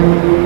وما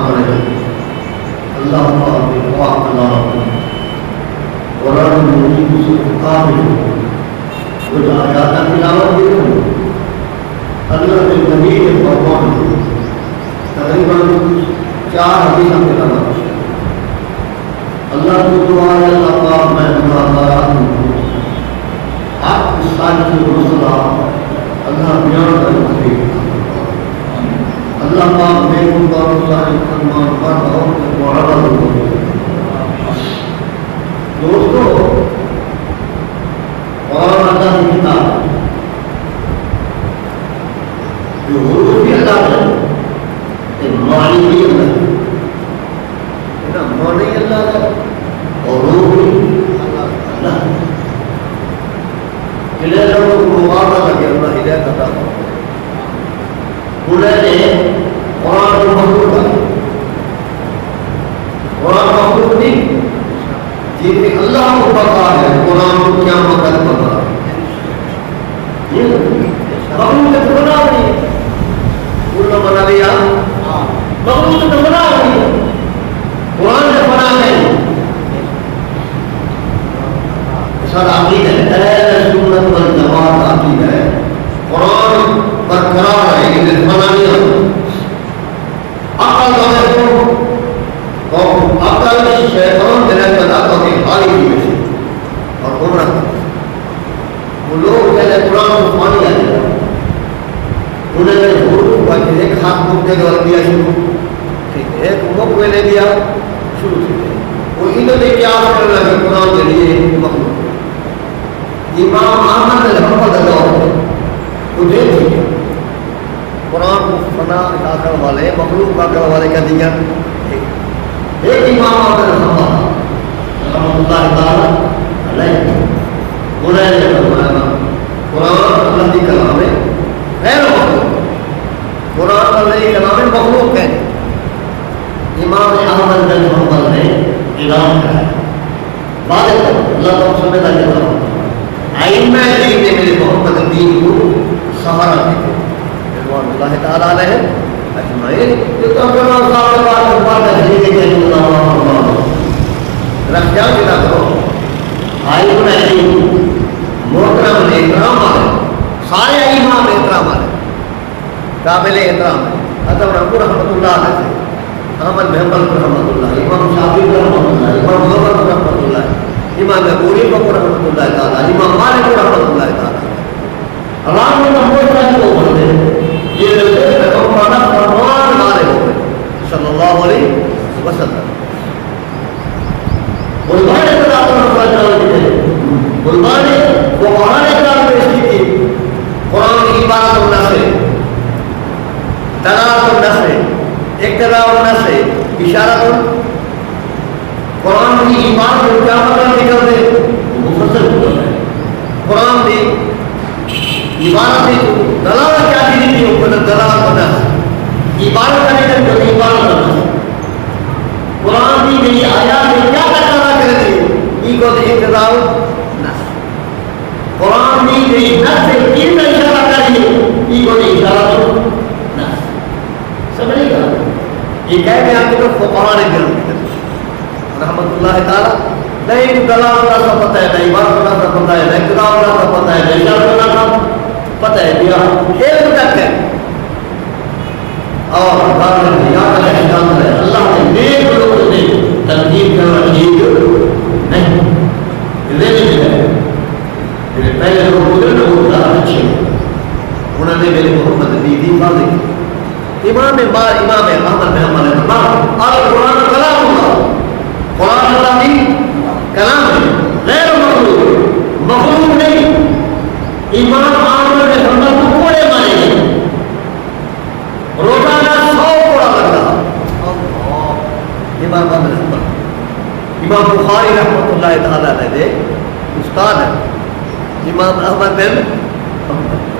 پڑھے اللہ پاک کے پاک کلام قرآن مجید سے مقابل کچھ آیات تلاوت بھی ہو اللہ کے نبی کے فرمان تقریباً 4 حدیث تلاوت اللہ کو دعا ہے اللہ پاک میں گناہگار ہوں آپ کی ساری کی مسئلہ اللہ بیان کرے اللہ پاک میں گناہگار ساری فرمان پر اور معاذ ہو دوستو قرآن اللہ کی کتاب جو حروف بھی اللہ ہے معنی بھی اللہ ہے معنی اللہ ہے اور روح بھی اللہ ہے ہدایت کو مواقع لگے اللہ ہدایت عطا فرمائے انہوں نے قرآن کو مخلوق ہے قرآن مخلوق نہیں جن میں اللہ کو پتا ہے قرآن کو کیا مدد پتا ہے مخلوق سے بنا نہیں انہوں نے بنا لیا مخلوق سے بنا نہیں قرآن سے بنا نہیں سر عقیدہ ہے سنت والجماعت عقیدہ ہے قرآن برقرار ہے لیکن بنا نہیں ہے عقل تو عقل شیطان دل پیدا کرتے خالی ہوئی سے اور گمراہ وہ لوگ پہلے قرآن کو پانی آ جائے انہوں نے حروف کا ایک ہاتھ مک دے گا دیا شروع ایک مک میں لے دیا شروع سے وہ انہوں نے کیا کرنے لگے قرآن کے لیے مخلوق امام احمد نے حمد اللہ وہ دیکھ دیا قرآن کو فنا کا کرنے والے مخلوق کا کرنے والے کا دیا ایک امام احمد رحمۃ اللہ تعالی علیہ انہوں نے فرمایا قرآن اللہ کی کلام ہے غیر مخلوق قرآن اللہ کی کلام ہے مخلوق ہے امام احمد بن حنبل نے اعلان کرایا بعد اللہ تعالی سمجھتا ہے ائمہ دین نے میرے محمد دین کو سہارا دیا رضوان اللہ تعالی علیہ اجمعین جو تو اپنا صاحب بات بات ہے کہ اللہ رکھ جا کے رکھو ائمہ دین محترم احترام والے سارے ائمہ میں احترام والے قابل احترام ہے حضرت ابو رحمۃ اللہ علیہ احمد بن حنبل رحمۃ اللہ امام شافعی رحمۃ اللہ امام محمد رحمۃ اللہ امام ابوری بکر رحمۃ اللہ تعالی امام مالک رحمۃ اللہ تعالی رام محمد صاحب کو بولتے یہ رسول اللہ فرمان والے ہوئے صلی اللہ علیہ وسلم بلبانے پر آپ بلبانے وہ قرآن اقرار پیش کی تھی قرآن کی عبارت و نصر دلالت و نصر اقتضاء و نصر اشارت قرآن کی عبارت کو کیا مطلب نکل دے مفسر ہوتا ہے قرآن کی عبارت کی دلالت کیا چیز تھی وہ دلالت و نصر عبارت کا نکل جو عبارت و نصر قرآن کی نئی آیات میں کیا تقاضا کر دی یہ کو اقتضاء نصر قرآن کی نئی نصر کس کا اشارہ کر دی یہ کو اشارہ نصر سمجھ گا یہ کہہ کے آپ کو فقہاء نے رحمۃ اللہ تعالی نہیں دلالت کا پتہ ہے نہیں عبارت کا پتہ ہے نہیں اقتضاء کا پتہ ہے نہیں اشارہ کا پتہ ہے دیا علم تک ہے اور یاد ہے اللہ نے نیک لوگوں نے تنقید کرنا ٹھیک نہیں ریلیٹو ہے میرے پہلے لوگ گزرے نا وہ زیادہ اچھے انہوں نے میرے محمد دیدی واضح کی امام احمد بن حنبل نے فرمایا القرآن کلام اللہ قرآن اللہ کی کلام ہے غیر مخلوق مخلوق نہیں امام احمد بن حنبل کو کوڑے مارے گئے روزانہ 100 کوڑا لگتا امام احمد بن حنبل امام بخاری رحمۃ اللہ تعالی علیہ استاد ہے امام احمد بن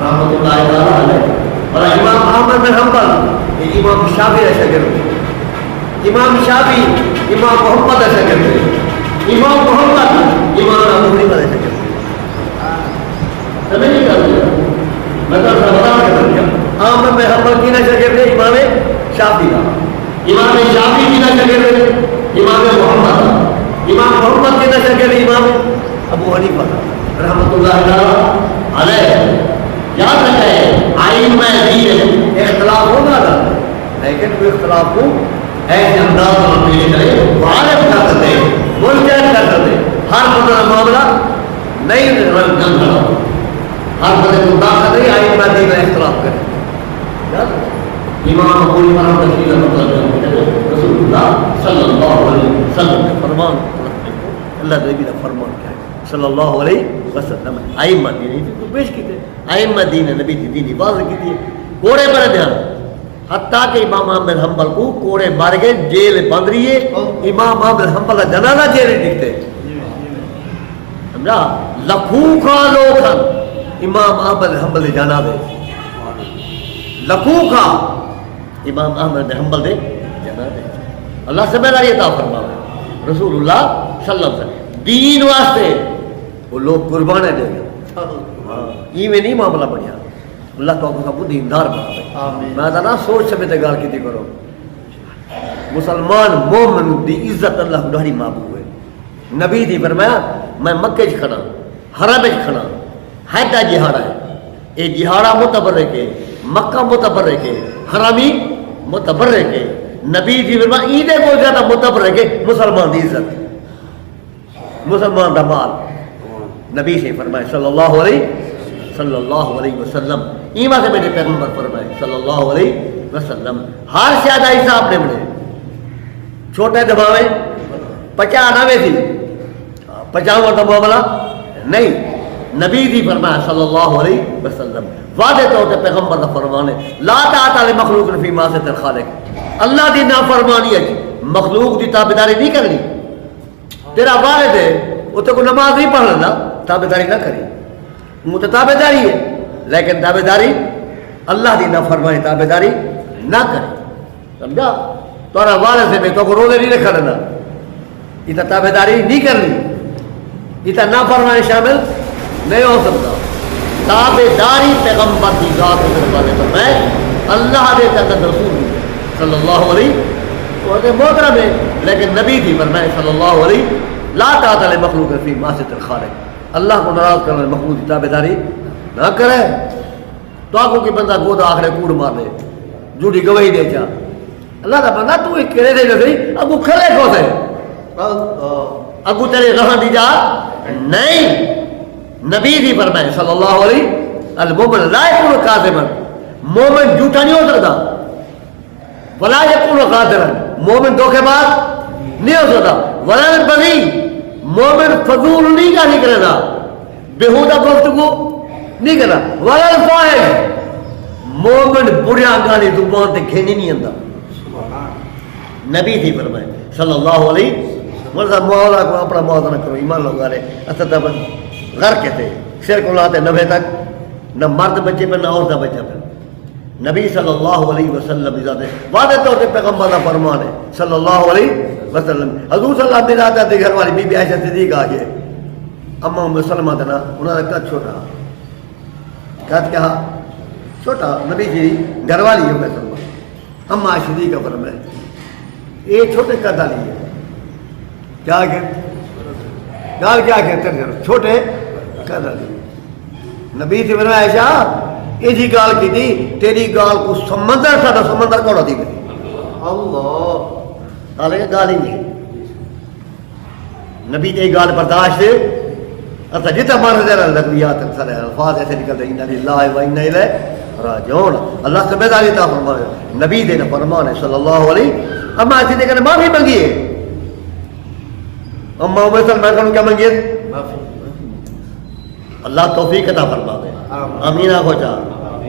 رحمۃ اللہ تعالی علیہ اور امام احمد بن حنبل یہ امام شافعی کا شاگرد امام شافعی امام محمد کا شاگرد امام محمد امام ابو حنیفہ کا شاگرد سمجھ نہیں آتا مطلب سمجھا کے دیا احمد بن حنبل کی کا شاگرد امام شافعی کا امام شافعی کی نہ شاگرد امام محمد، امام محمد کی نہ شاگرد امام ابو حنیفہ رحمۃ اللہ علیہ. یاد رکھیں آئمہ دین اختلاف ہوگا نا، لیکن کوئی اختلاف کو ایسے انداز میں پیش کرے غالب کر دے، منجد کر دے. ہر بندہ معاملہ نہیں رنگ کرو، ہر بندے کو طاقت نہیں آئمہ دین اختلاف کرے. امام ابو حنیفہ رسول اللہ صلی اللہ علیہ وسلم کے فرمان، اللہ نبی کا فرمان کیا ہے صلی اللہ علیہ وسلم. ائمہ دین کو پیش کیتے، ائمہ دین نبی دی دین واضح کیتی. کوڑے پر دھیان، حتیٰ کہ امام احمد حنبل کو کوڑے مار گئے، جیل بند رہی ہے. امام احمد حنبل کا جنازہ جیل دکھتے سمجھا، لکھوں کا لوگ امام احمد حنبل دے جنازے، لکھوں کا امام احمد حنبل دے جنازے. اللہ سے بیداری عطا فرمائے. رسول اللہ صلی اللہ علیہ وسلم دین واسطے وہ لوگ قربانے دے گئے. ایویں نہیں معاملہ بنیا. اللہ تو کو دیندار بنا دے. میں تو نہ سوچ سمجھ تے گل کیتی کرو. مسلمان مومن دی عزت اللہ کو ڈاڑی محبوب ہے. نبی دی فرمایا میں مکے چ کھڑا، حرم وچ کھڑا، حیدہ جہاڑا ہے. اے جہاڑا متبرک ہے، مکہ متبرک ہے، حرمی متبرک ہے. نبی دی فرمایا ایدے کو زیادہ متبرک ہے مسلمان دی عزت، مسلمان دا مال. نبی سے فرمائے صلی اللہ علیہ وسلم. ایمان سے میرے پیغمبر فرمائے صلی اللہ علیہ وسلم ہر شاید حساب نے بنے چھوٹے دباوے 95 تھی 50 کا معاملہ نہیں. نبی دی فرمایا صلی اللہ علیہ وسلم واضح طور پہ پیغمبر کا فرمان ہے لا طاعت لمخلوق فی معصیۃ الخالق. اللہ دی نافرمانی ہے مخلوق دی تابعداری نہیں کرنی. تیرا والد ہے وہ تو کوئی نماز نہیں پڑھ لینا، تابعداری نہ کری. وہ تو تابعداری ہے لیکن تابعداری اللہ دی نافرمانی تابعداری نہ کرے. سمجھا؟ تورا والد سے میں تو کو روزے نہیں رکھا لینا، یہ تابعداری نہیں کرنی، یہ نافرمانی شامل نہیں ہو سکتا. تابعداری پیغمبر کی ذات میں اللہ دے تک رسول صلی اللہ علیہ وسلم محترم ہے لیکن نبی تھی فرمائے صلی اللہ علیہ لا طاعت لمخلوق فی معصیۃ الخالق. اللہ کو ناراض کرنے مخلوق کی تابعداری نہ کرے. تو آگو کہ بندہ گودا آخرے کوڑ مار دے، جھوٹی گواہی دے چا. اللہ کا بندہ تو ایک کرے دے جیسے ابو کھلے کو سے ابو تیرے رہاں دی جا نہیں. نبی دی فرمائے صلی اللہ علیہ المومن لا یکون کاذبا، مومن جھوٹا نہیں ہو سکتا. ولا یکون غادرا، مومن دھوکے باز نہیں ہو سکتا. ولا البذیء، مومن فضول نہیں کا نہیں کرے گا، بےہودہ گفتگو نہیں کرنا. ولا الفاحش، مومن بڑیا گالی زبان تے کھینی نہیں آندا. نبی تھی فرمائے صلی اللہ علیہ وسلم مولا کو اپنا موازنہ کرو. ایمان لوگ آ رہے اسد غر کے تھے سر کو لاتے 90 تک، نہ مرد بچے پہ نہ عورت بچہ پہ. نبی صلی اللہ علیہ وسلم واضح طور پہ پیغمبر کا فرمان ہے صلی اللہ علیہ وسلم. حضور صلی اللہ علیہ وسلم کے گھر والی بی بی عائشہ صدیقہ آ گئے. اما ام سلمہ تھا نا، انہوں نے قد چھوٹا، قد کیا چھوٹا، نبی جی گھر والی ام سلمہ. اما صدیقہ فرمائے یہ چھوٹے قد والی ہے. کیا کہ گال کیا کہتے ہیں چھوٹے قد والی. نبی سے فرمایا عائشہ یہ جی گال کی تھی تیری گال کو سمندر تھا، سمندر کوڑا دی گئی. اللہ حالانکہ گال ہی نہیں. نبی نے گال برداشت ہے. اچھا جتنا مارے دے رہا لغویات سارے الفاظ ایسے نکلتے ہیں انا للہ و انا الیہ راجعون. اللہ سے بیداری عطا فرمائے. نبی نے فرمان ہے صلی اللہ علیہ. اما ایسی دیکھنے معافی مانگی ہے. اما ام سلمہ نے کیا مانگی ہے؟ اللہ توفیق عطا فرما دے. امینہ ہو جا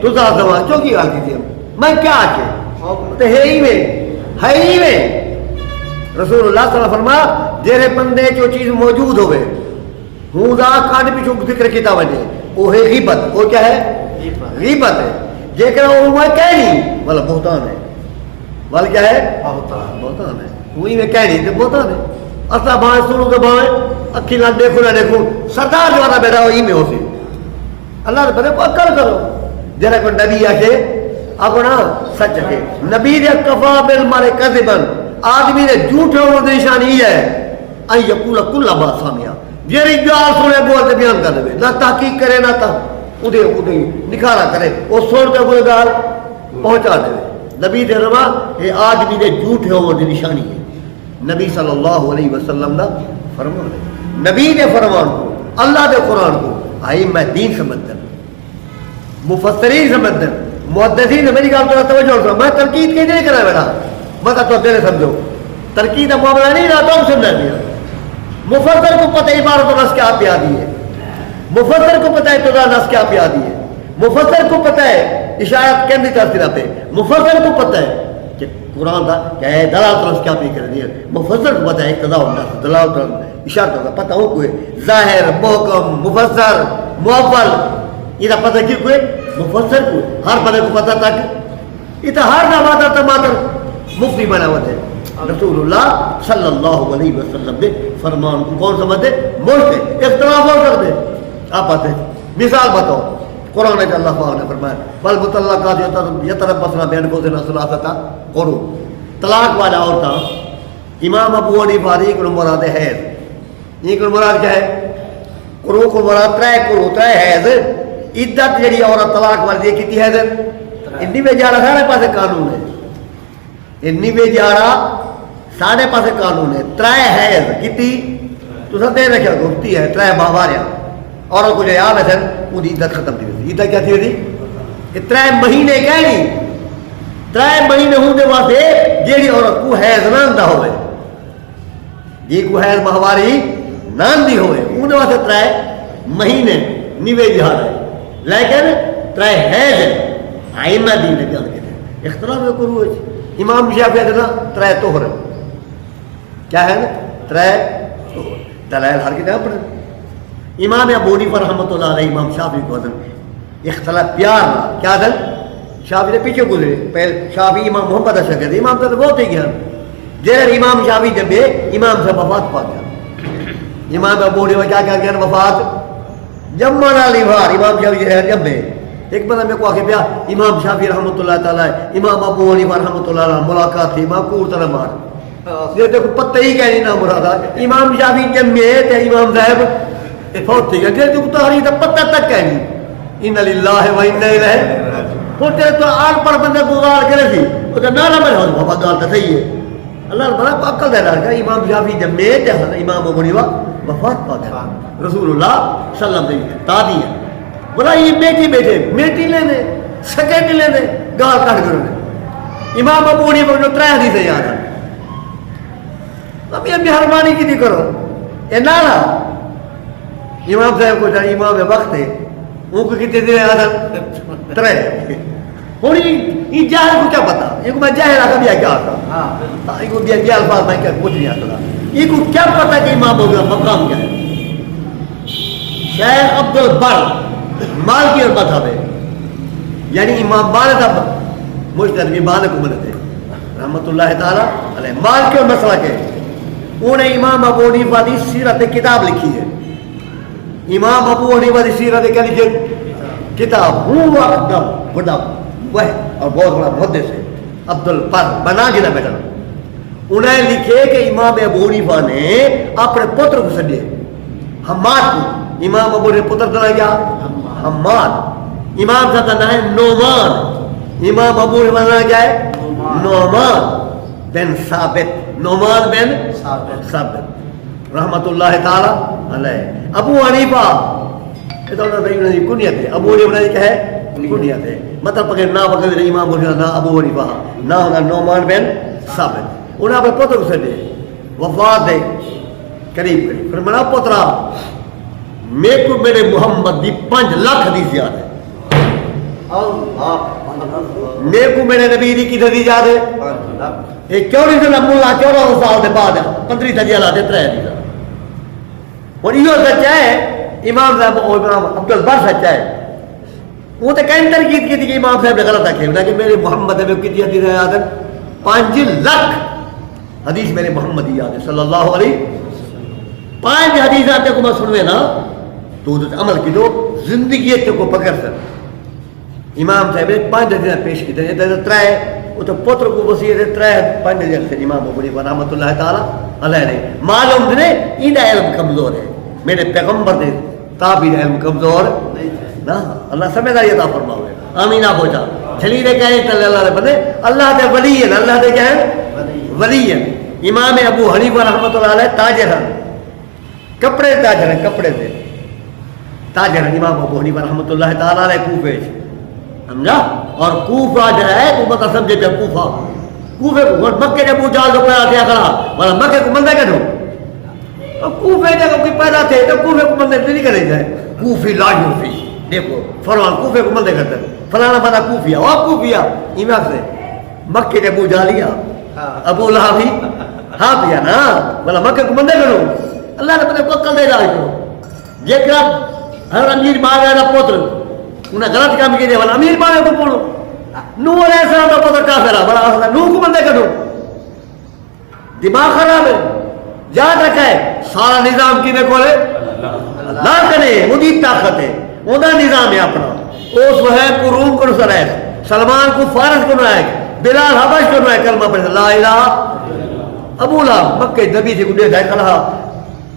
تو ذات زمان جو کی گال کی تھی میں کیا آکے تو ہے ہی میں رسول اللہ صلی اللہ علیہ وسلم فرما جیرے بندے جو چیز موجود ہوئے ہوں دا کان پیچھو ذکر کیتا وجہ وہ ہے غیبت. وہ کیا ہے؟ غیبت ہے. جے کہ وہ میں کہہ نہیں والا بہتان ہے. والا کیا ہے؟ بہتان ہے. وہی میں کہہ نہیں تو بہتان ہے. اصلا بھائیں سنو کے بھائیں اکھی نہ دیکھو نہ دیکھو سردار جو والا بیٹھا ہو ہی میں ہو سی. اللہ نے بندے کو عقل کرو. جرا کوئی نبی آکے اب نا سچ ہے نبی دے کفا بالمرء کذبا آدمی نے جھوٹ ہونے کی نشانی ہے ان یقول کل ما سمع جیڑی گال سنے بول تے بیان کر دے نہ تحقیق کرے نہ تا اودے نکھارا کرے او سن تے کوئی گال پہنچا دے نبی دے روا یہ آدمی دے جھوٹ ہونے کی نشانی ہے نبی صلی اللہ علیہ وسلم دا فرمان ہے نبی دے فرمان کو اللہ دے قرآن کو آئی میں دین سمجھتا مفسرین سمجھتا محدثین نے میری گال تو توجہ کرو میں تنقید کے نہیں کرا بیٹا میں تو دل سمجھو تنقید کا معاملہ نہیں رہا تو سمجھا دیا مفسر کو پتہ عبارت و نص کیا پیا دی ہے مفسر کو پتہ ہے ابتدا نص کیا پیا دی ہے مفسر کو پتہ ہے اشارت کہنے کی تاثیر پہ مفسر کو پتہ ہے کہ قرآن کا کیا ہے دلالت و نص کیا پی کر دیا مفسر کو پتہ ہے اقتضاء و نص دلالت و نص اشارت کا پتہ ہو کوئی ظاہر محکم مفسر مؤول یہ پتہ کیوں کوئی مفسر کو ہر بندے کو پتہ تک یہ تو ہر نماز تماتر مفتی بنا ہوا تھے رسول اللہ صلی اللہ علیہ وسلم نے فرمان کو کون سمجھتے مجھتے اختلاف ہو سکتے آپ آتے مثال بتاؤ قرآن کے اللہ پاک نے فرمایا بل مطلقات یتربصن بانفسہن ثلاثۃ قروء طلاق والا عورتاں امام ابو حنیفہ دی کو مراد ہے حیض یہ کو مراد کیا ہے قروء کو مراد ترے قروء ترے حیض عدت جڑی عورت طلاق والی دی کیتی ہے انی میں جاڑا سارے پاسے قانون ہے انی میں جاڑا سارے پاسے قانون ہے ترے حیض کیتی تو دے رکھا گفتی ہے ترے ماہواریا عورت کو جو یاد ہے سر وہ عدت ختم تھی عدت کیا تھی یہ ترے مہینے کہہ نہیں ترے مہینے ہونے واسطے جیڑی عورت کو حیض نہ ہوئے جی کو حیض ماہواری نہ دی ہوئے ہونے واسطے ترے مہینے نیوے جہاں ہے لیکن ترے حیض آئمہ دین نے بیان کہتے ہیں اختلاف میں کرو امام شافعی کہتے ہیں ترے طہر کیا ہے نا ترے دلائل ہر کتاب پڑھیں امام ابو حنیفہ رحمۃ اللہ علیہ امام شافعی کو حضرت اختلاف پیار کیا دل شافعی نے پیچھے گزرے پہلے شافعی امام محمد اشرف کہتے امام تو بہت ہی گیا جہر امام شافعی جب امام سے وفات پا گیا امام ابو حنیفہ کیا کہہ گیا وفات جمع علی بھار امام شافعی ہے جب ایک بندہ میں کو آ کے پیا امام شافعی رحمۃ اللہ تعالیٰ امام ابو حنیفہ رحمۃ اللہ علیہ ملاقات تھی امام کو طرح مار یہ دیکھو پتہ ہی کہہ نہیں نہ مرادہ امام شافعی جمع تے امام صاحب فوت تھی گیا تو تاریخ کا پتہ تک کہہ نہیں ان للہ و انا الیہ پھر تیرے تو آن پڑھ بندے کو غال کرے تھی وہ تو نانا میں ہوں بابا گال تو صحیح ہے اللہ بڑا عقل دے رہا ہے امام شافعی جمع تے امام ابو حنیفہ وفات پا گیا رسول اللہ صلی اللہ علیہ وسلم تادی ہے بولا یہ بیٹی بیٹھے میٹی لینے سیکنڈ لینے گال کٹ کرنے امام ابو حنیفہ جو ترے حدیثیں یاد ہیں اب یہ مہربانی کی کرو اے نانا امام صاحب کو جائے امام وقت ہے ان کو کتنے دن یاد ہیں ترے اور یہ جاہل کو کیا پتا یہ کو میں جاہل آتا بھی کیا آتا یہ کو بھی الفاظ میں کیا کچھ نہیں آتا یہ کو کیا پتا کہ امام ہو گیا مقام کیا ہے شیخ عبد البر مالکی اور مذہب ہے یعنی امام مالک صاحب مجتہد امام کو بنتے رحمۃ اللہ تعالی علیہ مالکی اور مسئلہ کے انہوں نے امام ابو حنیفہ کی سیرت کتاب لکھی ہے امام ابو حنیفہ کی سیرت کیا لکھی کتاب وہ اقدم بڑا وہ اور بہت بڑا محدث ہے عبد البر بنا گنا بیٹا انہیں لکھے کہ امام ابو حنیفہ نے اپنے پتر کو سڈے حماد کو امام ابو نے پتر کا کیا حماد امام صاحب کا نام ہے نعمان امام ابو نے بنانا کیا ہے نعمان بن ثابت نعمان بن ثابت رحمۃ اللہ تعالی علیہ ابو حنیفہ یہ تو انہوں نے کنیت ہے ابو حنیفہ کیا ہے کنیت ہے مطلب پکڑ نہ پکڑ امام ابو حنیفہ نہ ہونا نعمان بن ثابت انہیں اپنے پتر کو سڈے وفات دے قریب قریب پھر منا پترا میرے کو میرے محمد دی 5 لاکھ حدیث یاد ہے میرے کو میرے نبی دی کی حدیث یاد ہے یہ 24 ملا 14 سال دے بعد 15 سجی حالات 3 حدیث اور یہ سچا ہے امام صاحب عبد البر سچا ہے وہ تو کہیں تنقید کی تھی کہ امام صاحب نے غلط آخر کہ میرے محمد میں کتنی حدیث یاد ہے 5 لاکھ حدیث میرے محمد یاد ہے صلی اللہ علیہ 5 حدیث آتے کو میں سنوے نا تو عمل کی دو زندگی کو پکڑ سر امام صاحب نے 5 دن پیش کیتے ہیں تے ترے او تو پتر کو وصیت ہے 3-5 دن سے امام ابو حنیفہ رحمۃ اللہ تعالی علیہ نے معلوم نے ایندا علم کمزور ہے میرے پیغمبر دے تابعین علم کمزور نا اللہ سمجھداری عطا فرماوے آمین آپ پہنچا جلیل کہے تے اللہ دے بندے اللہ دے ولی ہیں اللہ دے کیا ہیں ولی ہیں امام ابو حنیفہ رحمۃ اللہ علیہ تاجر ہیں کپڑے تاجر ہیں کپڑے دے تاجر ہیں امام ابو حنیفہ رحمۃ اللہ تعالی علیہ کوفے سمجھا اور کوفہ جو ہے تو مت سمجھے پہ کوفہ کوفے کو مکے کے ابو جال جو پیدا تھیا کھڑا والا مکے کو بندہ کہو کوفے جگہ کوئی پیدا تھے تو کوفے کو بندے نہیں کرے جائے کوفی لا یوفی دیکھو فرمان کوفے کو بندے کرتے فلانا بندہ کوفیا اور کوفیا امام سے مکے کے ابو جالیا ابو لہب ہی ہاں پیا نا والا مکے کو بندے کرو اللہ نے بندے کو عقل دے علاج کرو جیکرا ہر امیر باغ ہے پوتر انہیں غلط کام کیے والا امیر باغ کو پڑھو نو علیہ السلام کا پوتر کافر ہے بڑا نو کو بندے کرو دماغ خراب ہے یاد رکھا ہے سارا نظام کی دیکھو اللہ کرے وہی طاقت ہے وہاں نظام ہے اپنا اس وہ ہے کو روم کو نصر ہے سلمان کو فارس کو نائے بلال حبش کو نائے کلمہ پڑھ لا الہ ابو لہب مکہ نبی سے گڈے دے کھڑا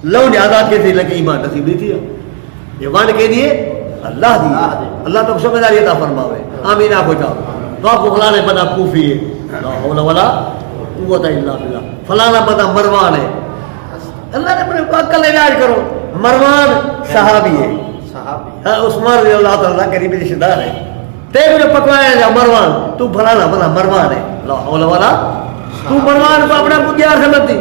لو نے آزاد کے تھے لگے ایمان نصیب نہیں تھی یہ وان کے لیے اللہ دی اللہ تو سمجھداری عطا فرماوے آمین آپ ہوتا تو آپ کو فلانے بندہ کوفی ہے لا حول ولا قوت الا باللہ فلانا بندہ مروان ہے اللہ نے اپنے عقل علاج کرو مروان صحابی ہے عثمان رضی اللہ تعالیٰ کے قریبی رشتہ دار ہے تیرے جو پکوایا جا مروان تو فلانا بندہ مروان ہے لا حول ولا تو مروان کو اپنا بنیاد سمجھتی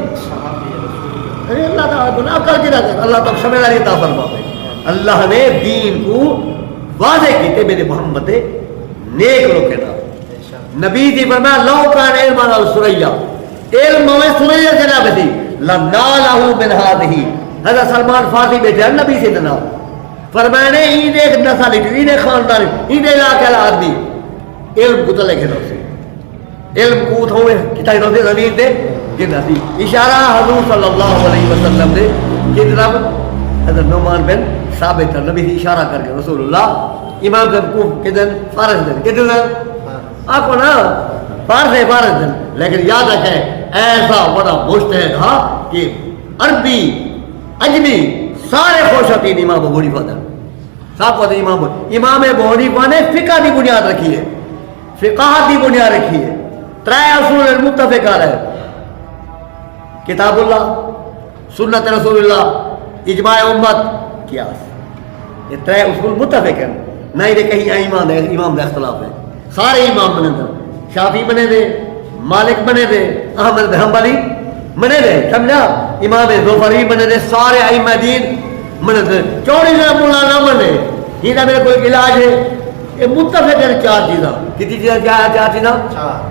اللہ تعالیٰ عقل کی رکھتا اللہ تو سمجھداری عطا فرماوے اللہ نے دین کو واضح کیتے میرے محمد نیک لوگ نا نبی دی فرمایا لو کان علم علی سریا علم ہوئے سریا جناب تھی لنالہ من ہذہ حضرت سلمان فارسی بیٹھے نبی سے جناب فرمایا نے این ایک نسل این ایک خاندان این علاقے والا آدمی علم کو تلے کھڑا سے علم کو ہوئے کتائی روزے زمین دے کہ نسی اشارہ حضور صلی اللہ علیہ وسلم دے کہ جناب حضرت نعمان بن ثابت نبی سے اشارہ کر کے رسول اللہ امام صاحب کو کدن فارس دن کدن آپ کو نا فارس دن لیکن یاد رکھیں ایسا بڑا مجتہد تھا کہ عربی اجمی سارے خوش ہوتی امام ابو حنیفہ دن صاحب کو امام ابو حنیفہ نے فقہ دی بنیاد رکھی ہے فقہ دی بنیاد رکھی ہے ترائے اصول المتفق ہے کتاب اللہ سنت رسول اللہ اجماع امت قیاس یہ ترے اصول متفق ہیں نہ یہ کہیں امام کا اختلاف ہے سارے امام بنے دے شافعی بنے دے مالک بنے دے احمد بن حنبلی بنے دے سمجھا امام ظفری بنے دے سارے ائمہ دین بنے دے چوڑی سے مولا نہ بنے یہ میرا کوئی علاج ہے یہ متفق ہے چار چیزاں کتنی چیزیں کیا ہے چار چیزاں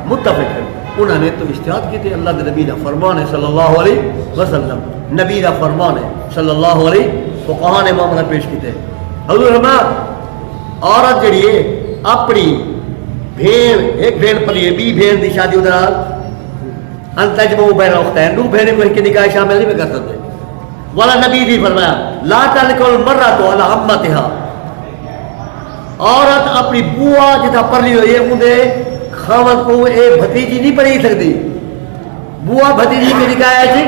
متفق ہے انہوں نے تو اجتہاد کی تھے اللہ کے نبی کا فرمان ہے صلی اللہ علیہ وسلم نبی کا فرمان ہے صلی اللہ علیہ فقہاء نے معاملہ پیش کیتے حضور فرمایا عورت جڑی ہے اپنی بھیڑ ایک بھیڑ پر یہ بی بھیڑ دی شادی ادھر انتجمع بین اختین دو بھیڑیں کو ایک نکاح شامل نہیں کر سکتے والا نبی بھی فرمایا لا تلک المرأة علی عمتها عورت اپنی بوا جتا پرلی ہوئی ہے انہیں خاوند کو ایک بھتیجی نہیں پڑھی سکتی بوا بھتیجی کی نکاح ہے جی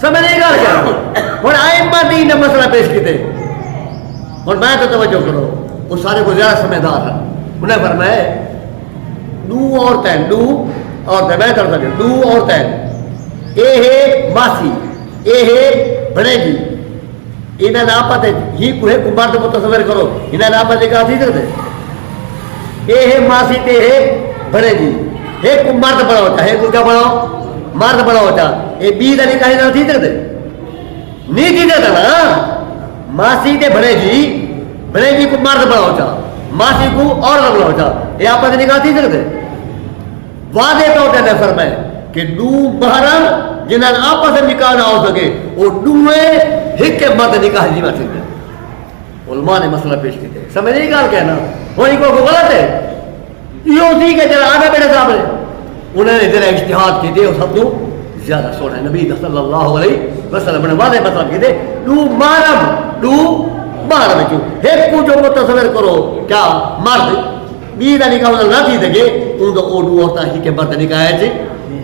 سمجھ نہیں گا کیا اور ائمہ دین نے مسئلہ پیش کیتے اور میں تو توجہ کرو وہ سارے کو زیادہ سمجھدار ہیں انہیں فرمایا دو عورتیں میں طرف سے دو عورتیں اے ہے ماسی اے ہے بڑے جی انہیں نہ پتے ہی کوئی مرد متصور کرو انہیں نہ پتے کہا تھی سکتے اے ہے ماسی تے ہے بڑے جی ایک کو مرد بڑا ہوتا ہے کو کیا بڑا مرد بڑا ہوتا اے بی دا نکاح نہ تھی سکتے نہیں تھی سکتا نا ماسی تے بڑے جی کو مرد بڑا ہوتا ماسی کو اور بڑا ہوتا یہ آپ سے نکاح تھی سکتے وعدے تو ہوتا ہے فرمائے کہ دو محرم جنہاں آپس میں نکاح نہ ہو سکے وہ دوئے ہک کے مرد نکاح جیوا سکتے علماء نے مسئلہ پیش کیتے سمجھ نہیں گال کہنا وہی کو غلط ہے یہ اسی کے جرا آگا بیٹے صاحب نے انہوں نے ذرا اجتہاد کیتے اور سب تو زیادہ سونا ہے نبی صلی اللہ علیہ وسلم نے واضح مطلب کیتے دو محرم دو باہر بچو ایک کو جو متصور کرو کیا مرد بی دا نکاح نہ تھی دگے ان دو اوڈو ہوتا ہی کہ مرد نکاح ہے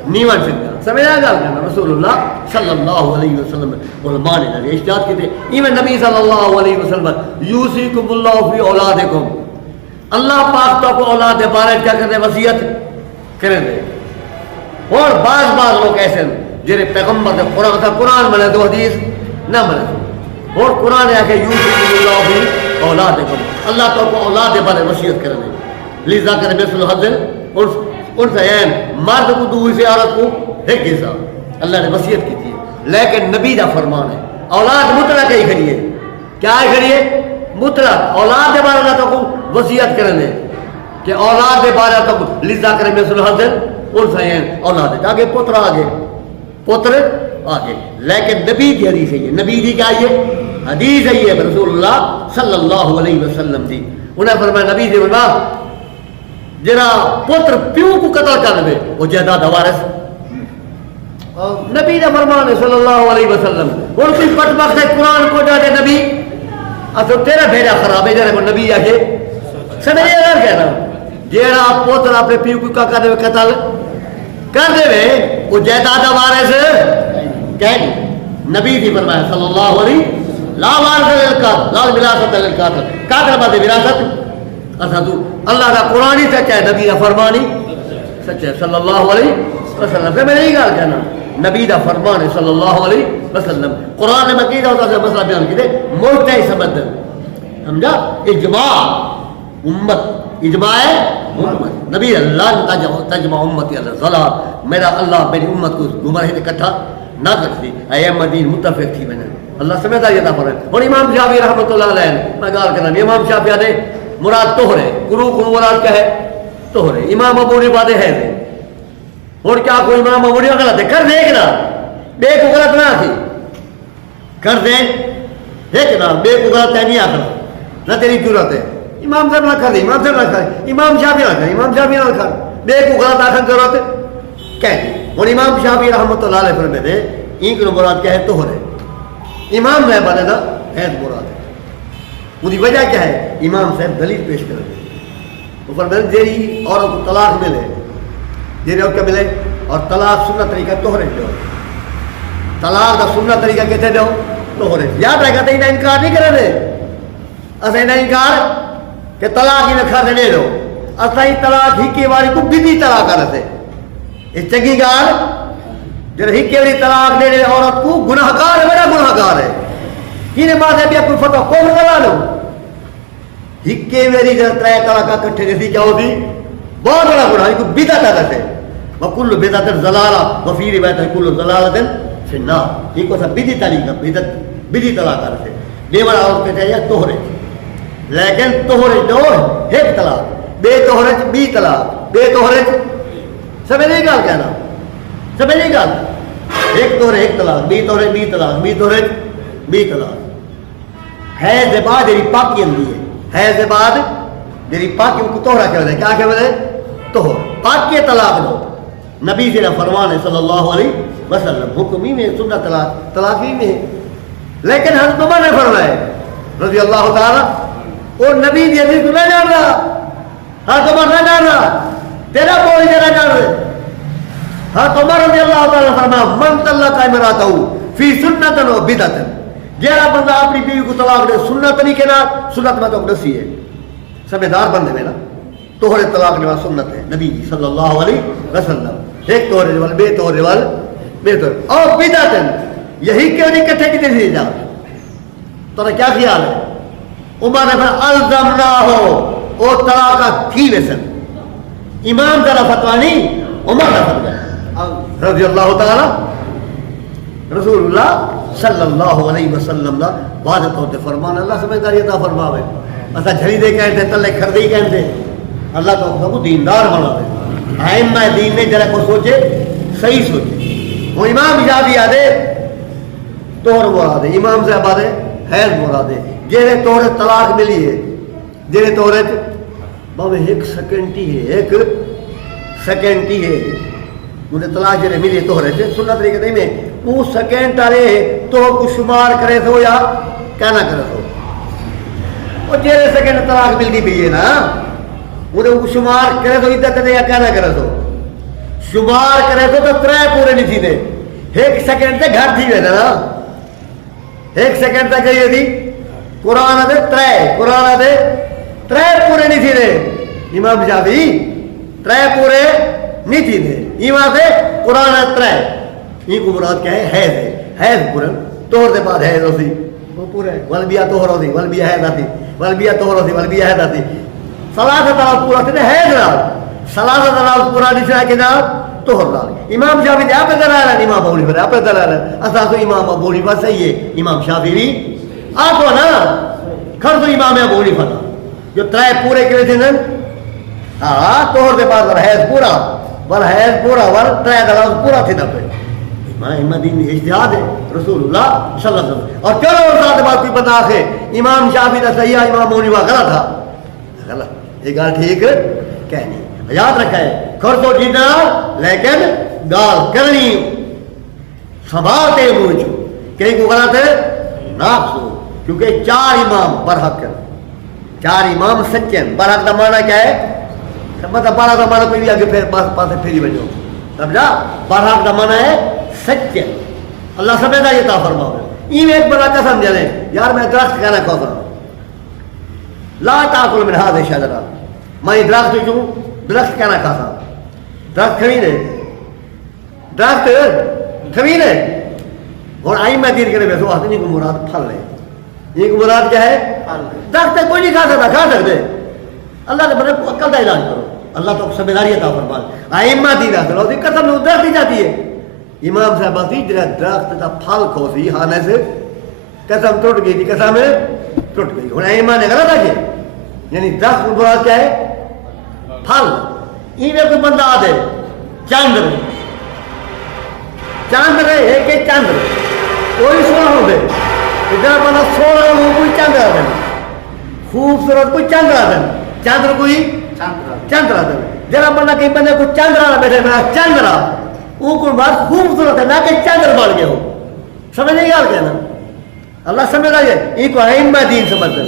نیوان سکتا سمجھا گا کہ رسول اللہ صلی اللہ علیہ وسلم علماء نے اشتہاد کی تھے ایمن نبی صلی اللہ علیہ وسلم یوصیکم اللہ فی اولادکم اللہ پاک تو کو اولاد بارے کیا کرنے وصیت کریں دے اور بعض لوگ ایسے جنہیں پیغمبر نے قرآن تھا قرآن ملے تو حدیث نہ ملے اور قرآن ہے کہ یوصیکم اللہ فی اولادکم اللہ تو کو اولاد بارے وصیت کریں دے لذا کرے مثل حضر ان سے مرد کو دو سے عورت کو ایک حصہ اللہ نے وصیت کی تھی لیکن نبی کا فرمان ہے اولاد مطلق ہی کھڑی ہے کیا ہے کھڑی ہے مطلق اولاد کے بارے میں تو وصیت کرنے کہ اولاد کے بارے تو لذا کرے مثل حضر ان سے اولاد آگے پتر آگے لیکن نبی کی حدیث ہے یہ نبی دی کیا ہے حدیث ہے یہ رسول اللہ صلی اللہ علیہ وسلم دی انہیں فرمایا نبی دی فرمایا جنا پتر پیو کو قتل کر دے وہ جائیداد وارث نبی کا فرمان ہے صلی اللہ علیہ وسلم اور کوئی پٹ وقت ہے قرآن کو جا دے نبی اصل تیرا بھیجا خراب ہے جرے کو نبی آگے سمجھے گا کہنا جیڑا پتر اپنے پیو کو کا کر دے قتل کر دے وہ جائیداد وارث کہہ دی نبی دی فرمایا صلی اللہ علیہ لا وارث للقاتل لا وراثت للقاتل قاتل بعد وراثت اللہ کا قرآن ہی سچ ہے نبی کا فرمان ہی سچ ہے صلی اللہ علیہ وسلم پھر میں نہیں گال کہنا نبی کا فرمان ہے صلی اللہ علیہ وسلم قرآن نے مقیدہ ہوتا ہے مسئلہ بیان کی دے ملتہی سمجھ سمجھا اجماع امت اجماع امت نبی اللہ تجمع امتی اللہ ضلال میرا اللہ میری امت کو گمراہی سے اکٹھا نہ کرتی اے مدین متفق تھی میں نے اللہ سمجھتا یہ تھا فرمایا اور امام شافعی رحمۃ اللہ علیہ میں گال کرنا امام شافعی دے مراد توہرے گرو مراد کیا ہے توہرے امام ابو حنیفہ دے ہے دے اور کیا کوئی امام ابو حنیفہ غلط ہے کر دے کہ نا بے کو غلط نہ تھی کر دے کہ نا بے کو غلط ہے نہیں آخر نہ تیری ضرورت ہے امام صاحب نہ کر دے امام صاحب نہ کر امام شافعی نہ کر امام شافعی نہ کر بے کو غلط آخر ضرورت ہے کہہ دی اور امام شافعی رحمۃ اللہ علیہ فرماتے تھے ان کو مراد کیا ہے توہرے امام صاحب والے نا حیض مراد ہے وہ وجہ کیا ہے امام صاحب دلیل پیش کر دیں وہ فرماتے جیری عورت کو طلاق ملے جیری عورت کا ملے اور طلاق سننا طریقہ توہرے دو طلاق کا سننا طریقہ کہتے دو توہرے یاد رکھا تھا انہیں انکار نہیں کرے اسے انہیں انکار کہ طلاق ہی میں کھا دے دو اسائی طلاق ہی کے باری کو بدی طلاق کرتے اس چنگی گال جب ہی کے باری طلاق دے دے عورت کو گناہ گار ہے بڑا گناہ گار ہے کینے بات ہے بھی اپنی فتح کون کرا لو ہکے میری جب ترائے طلاقہ کٹھے جیسی کیا ہوتی بہت بڑا گناہ ہے کوئی بیدہ طاقت ہے وَكُلُّ بِدَةٍ ضَلَالَةٍ وَفِي رِوَایَةٍ كُلُّ ضَلَالَةٍ فِي النَّارِ یہ کو سب بیدی طلاقہ بیدی طلاقہ رہتے بے بڑا عورت کہتے ہیں توہرے لیکن توہرے دو ایک طلاق بے توہرے بی طلاق بے توہرے سمجھ نہیں گال کہنا سمجھ نہیں گال ایک توہرے ایک طلاق بی توہرے بی طلاق بی توہرے بی طلاق حیض بعد جیری پاکی اندی ہے حیض بعد جیری پاکی کو توہرہ کہہ رہے ہیں کیا کہہ رہے ہیں توہر پاکی طلاق دو نبی سے فرمان ہے صلی اللہ علیہ وسلم حکمی میں سنت طلاق طلاقی میں لیکن حضرت عمر نے فرمائے رضی اللہ تعالیٰ اور نبی دی حدیث کو نہ جان رہا حضرت عمر نہ جان رہا تیرا بولی نہ جان رہے حضرت عمر رضی اللہ تعالیٰ فرمایا من طلق امرأتہ فی سنت و بدعت جیرا بندہ اپنی بیوی کو طلاق دے سنت نہیں کہنا سنت میں تو نسی ہے سمجھدار بندے میں نا توہرے طلاق نے سنت ہے نبی صلی اللہ علیہ وسلم ایک توہرے والے بے توہرے والے بے توہرے اور بدعت یہی کیوں نہیں کٹھے کی دے جا تو کیا خیال ہے عمر نے فرمایا الزمنا ہو او طلاق کی وسن امام ذرا فتوی نہیں عمر نے فرمایا رضی اللہ تعالی رسول اللہ صلی اللہ علیہ وسلم دا واضح طور تے فرمان اللہ سمجھداری عطا فرماوے اسا جھڑی دے کہتے تلے کھردی کہتے اللہ تو کو دیندار بنا دے ائمہ دین نے جرا کو سوچے صحیح سوچے وہ امام شافعی آدے توہر مراد ہے امام صاحب آدے حیض مراد ہے جیرے توہر طلاق ملی ہے جیرے توہر باوے ایک سیکنڈ ہی ہے مجھے طلاق جیرے ملی توہر ہے سننا طریقہ نہیں میں وہ سیکنڈ آرے تو کو شمار کرے سو یا کیا نہ کرے سو وہ جیسے سیکنڈ طلاق ملتی پی ہے نا وہ شمار کرے تو عدت دے یا کیا نہ کرے تو شمار کرے تو ترے پورے نہیں تھی دے ایک سیکنڈ تے گھر تھی ویسے نا ایک سیکنڈ تک یہ تھی قرآن دے ترے پورے نہیں تھی دے امام شافعی ترے پورے نہیں تھی دے ایمان سے قرآن ترے یہ کو مراد کیا ہے حیض پورا توہر دے بعد حیض ہوتی وہ پورے ولبیہ توہر ہوتی ولبیہ حیض آتی ولبیہ توہر ہوتی ولبیہ حیض آتی ثلاثہ طلاق پورا تھے حیض نال ثلاثہ طلاق پورا نہیں تھا کہ نا توہر نال امام شافعی نے آپ دلال ہے امام ابو حنیفہ آپ دلال ہے اساس امام ابو حنیفہ صحیح ہے امام شافعی آپ نا کھڑ تو امام ابو حنیفہ جو ترے پورے کرے تھے نا ہاں توہر دے بعد حیض پورا ول حیض پورا ول ترے طلاق پورا تھی نہ پہ دین اجتہاد ہے رسول اللہ صلی اللہ علیہ وسلم اور چلو اور ساتھ بات کوئی بتا ہے امام شافعی کا صحیح امام ابو حنیفہ غلط تھا غلط یہ گال ٹھیک کہنی یاد رکھا ہے کر تو جینا لیکن گال کرنی سنبھالتے مجھ کہیں کو غلط ہے ناقص ہو کیونکہ چار امام برحق ہیں چار امام سچے ہیں برحق کا معنی کیا ہے مطلب بارہ کا معنی کوئی بھی آگے پاس پھیری بجو سمجھا برحق کا معنی ہے سچے اللہ سمجھا یہ تا فرماؤ این ایک بڑا قسم جانے یار میں درخت کہنا کھوتا لا تاکل من هذه الشجرة میں درخت جو درخت کہنا کھاتا درخت کھوی نے درخت کھوی نے اور آئی میں دیر کرے بیسو آتے نہیں کو مراد پھل لے یہ کو مراد کیا ہے درخت کوئی نہیں کھا سکتا کھا سکتے اللہ نے بڑے عقل کا علاج کرو اللہ تو سمجھداری عطا فرما آئمہ دین حاصل ہوتی قسم میں درخت ہی جاتی ہے امام صاحب آتی جنہیں درخت کا پھل کھوسی ہانے سے قسم ٹوٹ گئی تھی قسم میں ٹوٹ گئی ہوں آئمہ نے غلط آگے یعنی درخت کو مراد کیا ہے پھل میں کوئی بندہ آدھے چاندر ہے کہ چاندر کوئی سونا ہو گئے ادھر بندہ سونا ہو کوئی چاندر آدھے خوبصورت کوئی چاندر آدھے چاندر کوئی چاندر آدھے جرا بندہ کہیں بندے کو چاندر آدھے بیٹھے میں چاندر آدھے وہ کوئی بات خوبصورت ہے نہ کہ چاندر بڑھ گئے ہو سمجھ نہیں گیا کہنا اللہ سمجھ رہا ہے ایک ائمہ دین سمجھتے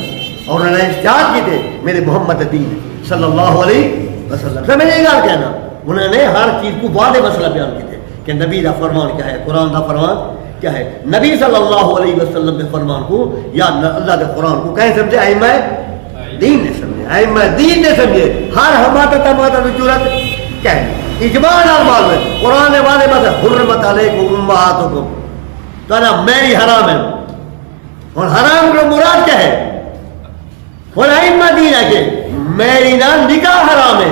اور انہوں نے احتجاج کی تھے میرے محمد دین صلی اللہ علیہ وسلم سمجھ نہیں گیا کہنا انہوں نے ہر چیز کو واضح مسئلہ بیان کی تھے کہ نبی کا فرمان کیا ہے قرآن کا فرمان کیا ہے نبی صلی اللہ علیہ وسلم کے فرمان کو یا اللہ کے قرآن کو کہیں سمجھے ائمہ دین نے سمجھے ائمہ دین نے سمجھے ہر ہماتہ تماتہ وجورت کیا ہے اجماع نال میں قرآن والے بات حرمت علیکم امہاتکم تو نا میری حرام ہے اور حرام کا مراد کیا ہے اور ائمہ دین ہے کہ میری نال نکاح حرام ہے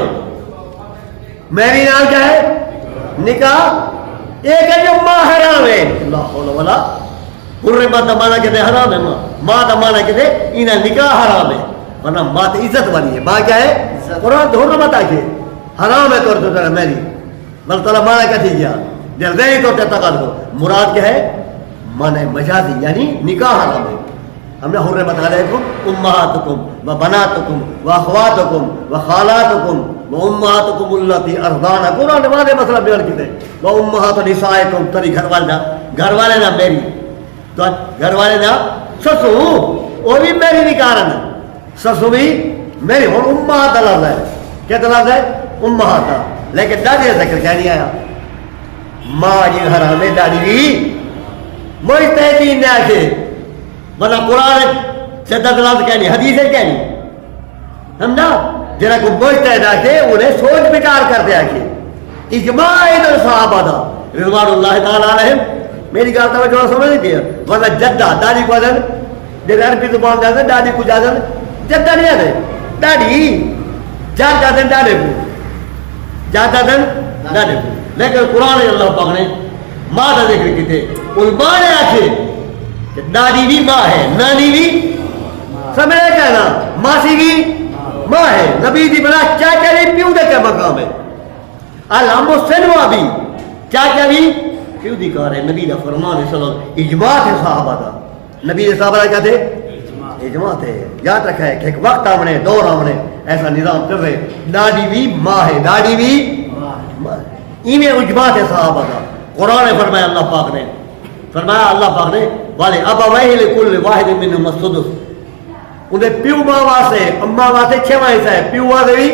میری نال کیا ہے نکاح ایک ہے جو ماں حرام ہے اللہ حول ولا حرمت کا معنی کہتے حرام ہے ماں کا معنی کہتے انہیں نکاح حرام ہے ورنہ ماں تو عزت والی ہے ماں کیا ہے قرآن تو حرمت آ کے حرام ہے طور تو میری بل تعالیٰ مانا کیا تھی گیا دل ذہنی طور پہ اعتقاد کرو مراد کیا ہے معنی مجازی یعنی نکاح حرام ہے ہم نے حرمت علیکم امہاتکم و بناتکم و اخواتکم و خالاتکم و امہاتکم اللتی ارضانکم قرآن نے واضح مسئلہ بیان کی تھے و امہات نسائکم تری گھر والے نا میری تو گھر والے نا سسو وہ بھی میری نکاح رہنا سسو بھی میری اور امہات لفظ ہے کیا لفظ ہے امہات لیکن دادی کا ذکر کیا نہیں آیا ماں جی حرام ہے دادی بھی مجتہدین نے آکے ورنہ قرآن سے دلالت کیا نہیں حدیث ہے کیا نہیں سمجھا جنہاں کو مجتہد آکے انہیں سوچ بچار کرتے آکے اجماع ادھر صحابہ دا رضوان اللہ تعالیٰ علیہم میری گالتا میں جو سمجھ نہیں دیا ورنہ جدہ دادی کو ادھر جب عربی زبان جاتا دادی کو جاتا جدہ نہیں آتے دادی جاتا دن دادے کو جاتا دن دادے کو لیکن قرآن اللہ پاک نے ماں کا ذکر کی تھے اس ماں نے آکے کہ دادی بھی ماں ہے نانی بھی سمجھے کہنا ماسی بھی ماں ہے نبی دی بنا چاچا بھی پیو دے کے مقام ہے الہم سنوا بھی چاچا بھی پیو دی کار ہے نبی دا فرمان ہے صلی اللہ اجماع ہے صحابہ دا نبی دے صحابہ دا کیا تھے اجماع تھے یاد رکھا ہے کہ ایک وقت آمنے دور آمنے ایسا نظام کر رہے دادی بھی ماں ہے دادی بھی ماں ہے ایمیں اجماع ہے صحابہ دا قرآن نے فرمایا اللہ پاک نے فرمایا اللہ پاک نے والے ابویہ لکل واحد منہم السدس انہیں پیو ماں واسے اماں واسے 6واں حصہ ہے، پیو واسے بھی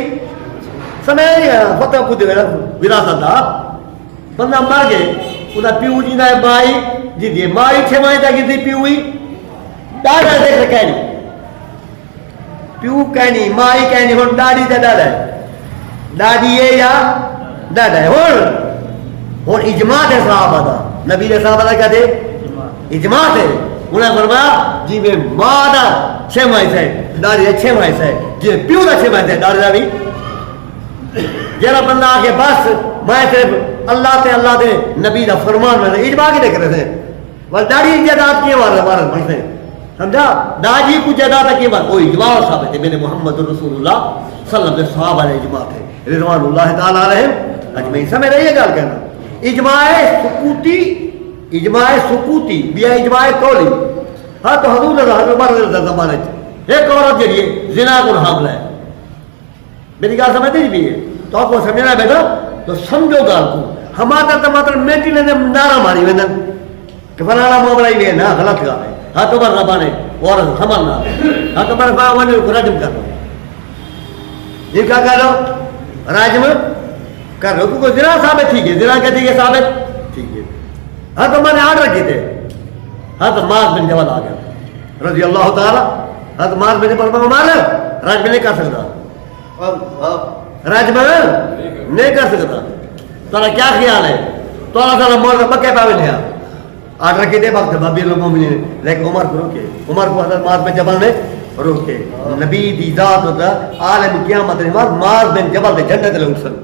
سمجھ نہیں آیا فتح خود وراثت دا بندہ مر گئے انہیں پیو جینا ہے مائی جی دی مائی 6واں حصہ کی تھی پیو ہوئی ڈاڈا دیکھ کہنی پیو کہنی مائی کہنی ہوں ڈاڈی تے ڈاڈا ہے ڈاڈی ہے یا ڈاڈا ہے ہوں اجماع ہے صحابہ دا نبی نے صحابہ دا کیا تھے اجماع تھے انہیں فرمایا جی میں ماں دا 6واں حصہ ہے ڈاڈی دا 6واں حصہ ہے جی پیو دا 6واں حصہ ہے ڈاڈی دا بھی جیڑا بندہ آگے بس میں صرف اللہ تے نبی دا فرمان میں اجماع کی دیکھ رہے تھے بس ڈاڈی جائیداد کی وارث بنتے ہیں سمجھا داجی کو جائیداد کی بات کوئی اجماع ثابت ہے میرے محمد رسول اللہ صلی اللہ علیہ وسلم صحابہ نے اجماع تھے رضوان اللہ تعالی علیہم اجمعین سمجھ رہی ہے گل کہنا اجماع سکوتی بیا اجماع قولی ہاں تو حضور حضرت عمر زمانے ایک عورت جڑی ہے زنا کو حاملہ ہے میری گل سمجھتے نہیں بھی ہے تو آپ کو سمجھنا ہے بیٹا تو سمجھو گال کو ہمارا تو مطلب میٹی نے نعرہ ماری ویندن کہ فلانا معاملہ ہی نہیں نا غلط گال ہے ہاں تو بر ربا نے عورت حمل نہ ہاں تو بر ربا نے رجم کر دو یہ کیا کہہ لو راجم کر لو کیونکہ زنا ثابت ٹھیک ہے زنا کہتی ہے ثابت ٹھیک ہے ہاں تو میں نے آرڈر کی تھے ہاں تو معاذ بن جبل آ گیا رضی اللہ تعالی ہاں تو معاذ بن جبل مال راج میں نہیں کر سکتا راج میں نہیں کر سکتا تارا کیا خیال ہے تارا مول بکے پاوے لیا آرڈر کی دے وقت بابی المومنین لیکن عمر کو روکے عمر کو حضرت معاذ بن جبل نے روکے نبی دی ذات ہوتا عالم قیامت نے معاذ بن جبل دے جنت لے اٹھن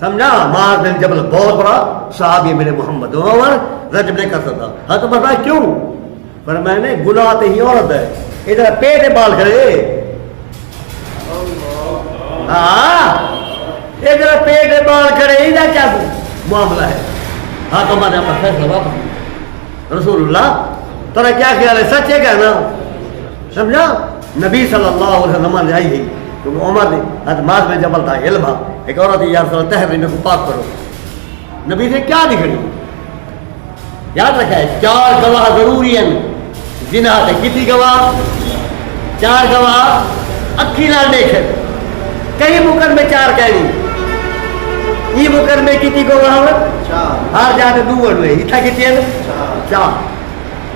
سمجھا معاذ بن جبل بہت بڑا صحابی میرے محمد عمر رجب نہیں کر سکتا ہاں تو بتا کیوں پر میں نے گناہ تے ہی عورت ہے ادھر پیٹ بال کرے ہاں ادھر پیٹ بال کرے ادھر کیا معاملہ ہے ہاں تو میں نے اپنا فیصلہ واپس رسول اللہ ترا کیا خیال ہے سچ ہے کہنا سمجھا نبی صلی اللہ علیہ وسلم نے آئی ہے تو عمر نے حضرت معاذ بن جبل تھا علم ایک عورت یا رسول اللہ تحریم کو پاک کرو نبی سے کیا دکھڑی یاد رکھا ہے 4 گواہ ضروری ہیں زنا تے کتنی گواہ 4 گواہ اکھی نال دیکھ کئی مقدمے 4 کہنی یہ مقدمے کتنی گواہ ہر جانے 2 ہوئے اتنا کتنی ہے 4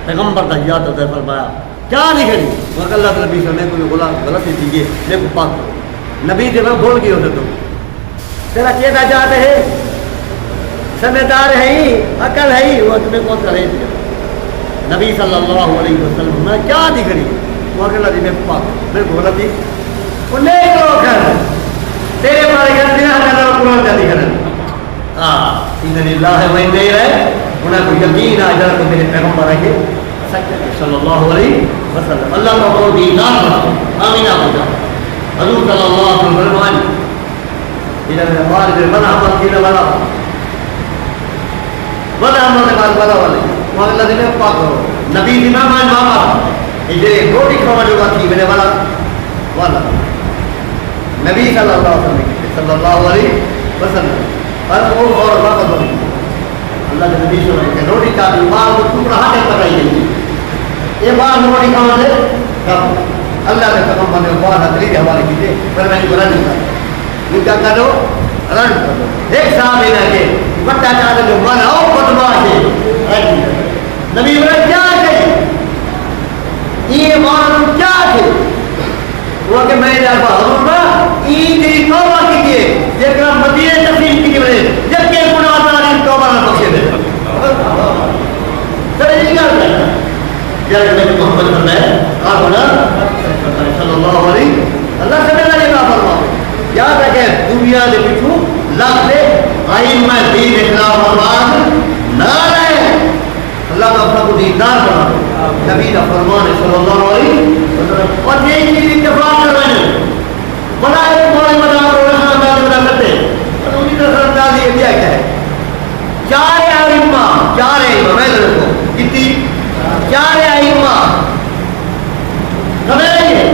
پیغمبر کا یاد ہوتا ہے فرمایا کیا دکھڑی مگر اللہ نبی سے میں کوئی غلطی دیجیے میں کو پاک کرو نبی سے میں بھول گئی ہوتے تم تیرا چیتا جاتے ہیں سمجھدار ہے ہی عقل ہے ہی وہ تمہیں کون کرے نبی صلی اللہ علیہ وسلم میں کیا دکھڑی مگر اللہ میں کو پاک میں کو غلطی وہ نہیں کرو کر تیرے بارے گھر دینا کرنا قرآن کا دکھڑا ہاں ان اللہ ہے وہ نہیں ہے انہیں کو یقین آ جائے تو میرے پیغمبر ہے کہ صلی اللہ علیہ وسلم اللہ کا قول بھی نام آمینہ ہو جا حضور صلی اللہ علیہ وسلم إلى الوالد من أحمد إلى ولا أحمد قال ولا ولا ولا الذين يفقهوا نبي الإمام بابا إذا روٹی کھانا جو تھی میں نے ولا نبی صلی اللہ علیہ وسلم اور اور وقت اللہ کے نبی صلی اللہ علیہ وسلم روٹی کا مال کو ٹکڑا ہاتھ پر رہی ہے یہ مال روٹی کھانا دے اللہ کے پیغمبر نے بہت حدری کے حوالے کیے پر میں کو نہیں کرتا یہ کیا کرو رن کرو ایک صاحب ہے کہ بٹا چاہتے جو مانا او بدماش ہے نبی نے کیا کہی یہ مان کیا تھے وہ کہ میں نے حضور نا عید کی توبہ کیجئے جکرا مدینے تفصیل کی بنے جب کہ گناہ تعالی توبہ نہ بخشے دے سر یہ کیا ہے جب کہ محمد فرمایا آپ بنا صلی اللہ علیہ اللہ سے اللہ نے کہا فرمایا یاد رکھیں دنیا دے پچھو لاکھ دے آئمہ دین اخلاف آباد نہ رہے اللہ کا اپنا کو دیندار بنا نبی کا فرمان صلی اللہ علیہ وسلم اور یہ چیز اتفاق کر رہے ہیں بڑا ایک بڑے مدام اور رحمہ اللہ بنا کرتے ہیں اور انہی طرح سرطاز یہ کیا ہے چار آئمہ میں لڑکو کتنی 4 آئمہ سمجھ رہی ہے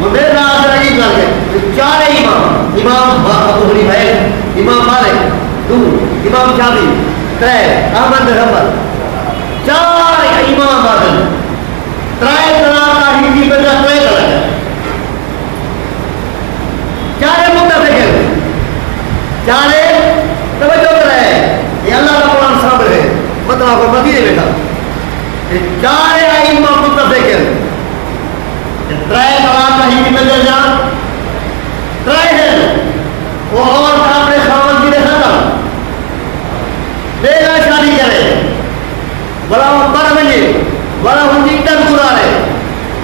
وہ میرے نام سے عجیب کر گئے 4 امام ابو حنیفہ امام مالک 2 امام شافعی 3 احمد بن حنبل 4 امام عادل 3 طلاق چارے توجہ کرے یہ اللہ کا قرآن سامنے ہے مطلب کو مدینے بیٹھا چارے ائمہ متفق ہیں ترائے طلاق کا ہی مل جان ترائے ہیں وہ اور اپنے خاوند کی دیکھا تھا بے گا شادی کرے بلا وہ مر بجے بلا وہ نکتر گزارے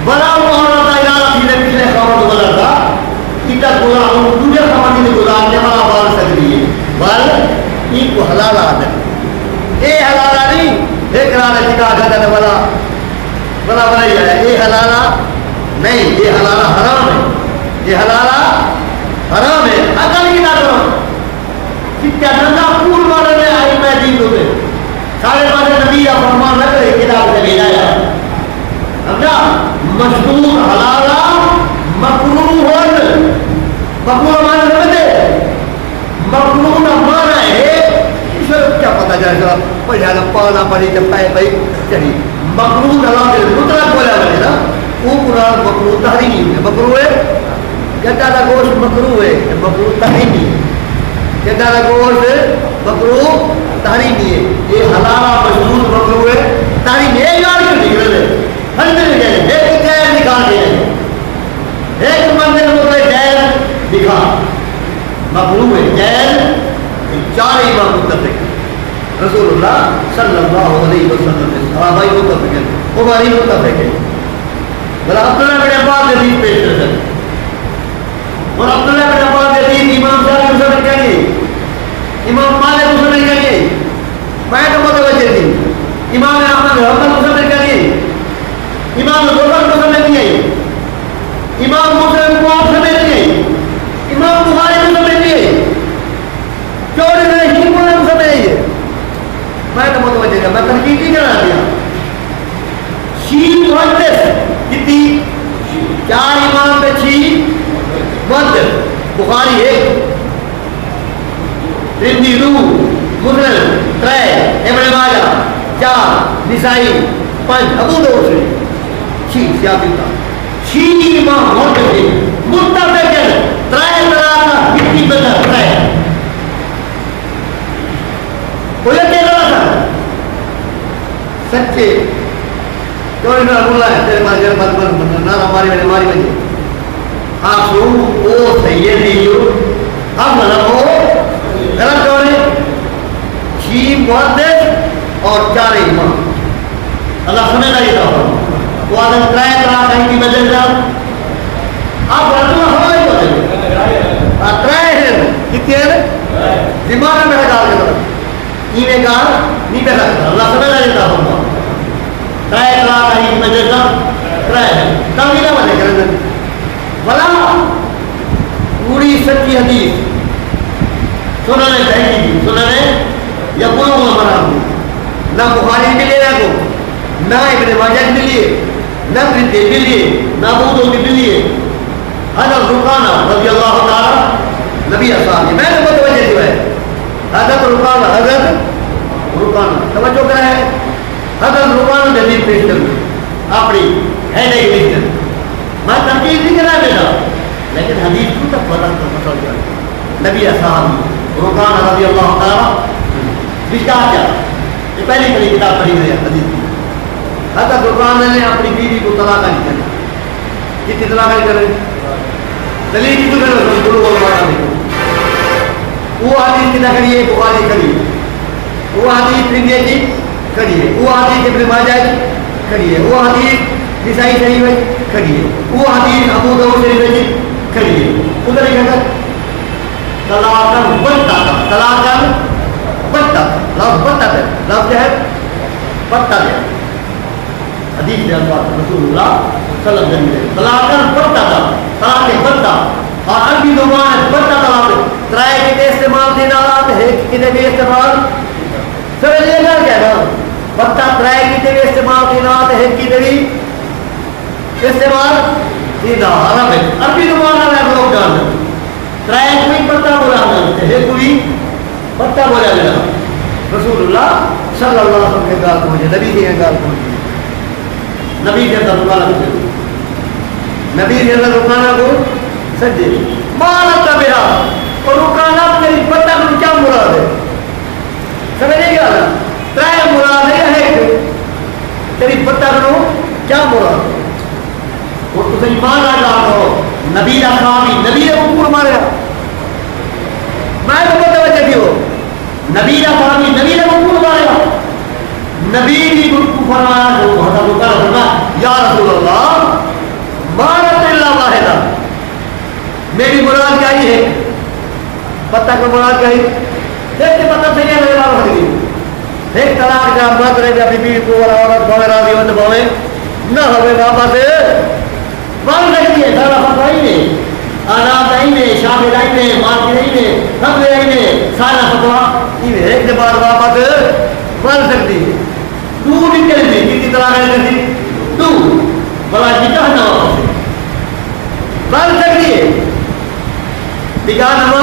بلا وہ عورت ارادہ تھی نے پچھلے خاوند گزارتا نکتر گزار وہ دوسرے خاوند نے گزارنے والا بال سکتی ہے بل ان کو حلال عادت اے حلالہ نہیں ایک رات نکاح کرتا ہے بلا بلا بلا ہی ہے یہ حلالہ نہیں یہ حلالہ حرام ہے یہ حلالہ حرام ہے عقل کی نہ کرو کہ کیا نہ پور مارنے آئی میں دین دو سارے پاسے نبی یا فرمان نہ کرے کتاب سے بھیجا جا سمجھا مشہور حلالہ مکروہ مکروہ مانا سمجھتے مکروہ نہ مانا ہے کیا پتا جائے گا پڑھا پانا پڑھی جب پائے بھائی چلی مکروہ حلال مطلق بولا بنے نا وہ قرآن مکروہ تحریمی ہے مکروہ ہے گدا کا گوشت مکروہ ہے مکروہ تحریمی ہے گدا کا گوشت مکروہ تحریمی ہے یہ حلالہ مشہور مکروہ ہے تحریمی ہے ایک آر کیوں نکل رہے ہر دن گئے ایک جائز نکال دیا ایک مندر مطلب جائز دکھا مکروہ ہے جائز چار امام متفق رسول اللہ صلی اللہ علیہ وسلم کے صحابہ متفق ہیں عمری متفق ہیں بل عبداللہ بن عباس نے حدیث پیش کر دی اور عبداللہ بن عباس نے حدیث امام شافعی کو سمجھ گئے امام مالک کو سمجھ گئے میں تو متوجہ تھی امام احمد حنبل کو سمجھ گئے امام زہری کو سمجھ گئے امام مسلم کو آپ سمجھ گئے امام بخاری کو سمجھ گئے چوری نہیں بولے کو سمجھ گئے میں تو متوجہ تھا میں تنقید نہیں کرنا دیا شیعہ محدث کتنی چار امام میں شیعہ محدث بخاری ایک ترمذی دو مسلم ترے ابن ماجہ چار نسائی پانچ ابو داؤد سے شیعہ سیاسی تھا شیعہ امام محدث متفق ہے ترے طلاق کتنی بدر ترے کوئی اکیلا تھا سچے چوری نہ بولا ہے تیرے مارے جرم بات نہ ہماری میں ماری بجے آپ سو او سید دیو ہم نہ ہو غلط چوری شیعہ محدث اور چار امام اللہ سمجھ رہا یہ تھا وہ آدم ترائے طلاق کہیں کی وجہ سے آپ رسول ہمارے کو ترائے ہیں کتنے ہیں دماغ میں ڈال کے طرف یہ کار نہیں پیدا کرتا اللہ سمجھ رہا دیتا ہوں ترائے طلاق ہے مجھے ترائے تعمیرہ والے کرنے بلا پوری سچی حدیث سننے چاہیے سننے یا بولوں ہمارا نہ بخاری کے لیے نہ کو نہ ابن ماجہ کے لیے نہ ترمذی کے لیے نہ ابو داؤد کے لیے حضرت رکانہ رضی اللہ تعالی نبی اصحاب میں نے متوجہ جو ہے حضرت رکانہ حضرت رکانہ توجہ کرا ہے حضرت رکانہ نے حدیث پیش کر اپنی ہے نہیں لیکن میں تنقید نہیں کرا بیٹا لیکن حدیث کو تک پتہ مسئلہ کیا نبی اصحاب رکانہ رضی اللہ تعالی بشکار کیا یہ پہلی کتاب پڑھی ہے حدیث کی حضرت رکانہ نے اپنی بیوی کو طلاق نہیں کرنا کتنی طلاق نہیں کرے دلیل کی تو میں بلوغ المرام دیکھو وہ حدیث کی نہ کریے بخاری کریے وہ حدیث ترمذی کی کریے وہ حدیث ابن ماجہ کی کریے وہ حدیث نسائی شریف کی کریے وہ حدیث ابو داؤد شریف کی کریے ادھر ہی کہتا طلاقاً بنتا تھا طلاقاً بنتا لفظ بنتا تھا لفظ کیا ہے بنتا ہے حدیث کے الفاظ رسول اللہ صلی اللہ علیہ وسلم طلاقاً بنتا تھا طلاق بنتا اور عربی زبان بنتا طلاق ترائے کے استعمال دین آلات ہے کتنے بھی استعمال سر یہ گا کیا نا بنتا ترائے کتنے بھی استعمال دین آلات ہے کتنے بھی استعمال دین عرب ہے عربی زبان آلات لوگ جانتے ترائے کوئی بنتا بولا جانتے ہے کوئی بنتا بولا جانتے رسول اللہ صلی اللہ علیہ وسلم کے گال پہنچے نبی کے گال پہنچے نبی کے اندر رکانا کو نبی کے اندر رکانا کو سجدے مالت بها اور رکانا تیری پتہ کو کیا مراد ہے سمجھے گا نا ترائے مراد ہے تیری پتہ کو کیا مراد ہے اور تو ایمان آ جاؤ نبی کا کامی نبی نے حکم ماریا میں تو متوجہ کیوں نبی کا کامی نبی نے حکم ماریا نبی کی حکم فرمایا جو بہت لوگ فرمایا یا رسول اللہ مارت اللہ واحدہ میری مراد کیا ہی ہے پتہ کو مراد کیا ہی دیکھتے پتہ سے یہ میرے بات ہوگی ایک طلاق کا مت رہے گا بیوی کو اور عورت بھوے راضی ہونے بھوے نہ ہوئے بابا سے مان سکتی ہے سارا فتوہ ہی نہیں آنات آئی نہیں شامل آئی نہیں مارکی آئی نہیں حملے آئی نہیں سارا فتوہ ایک بار بابا سے مان سکتی ہے تو بھی کہتے ہیں کتنی طلاق ہے کرتی تو بڑا نکاح نہ ہو مان سکتی ہے نکاح نہ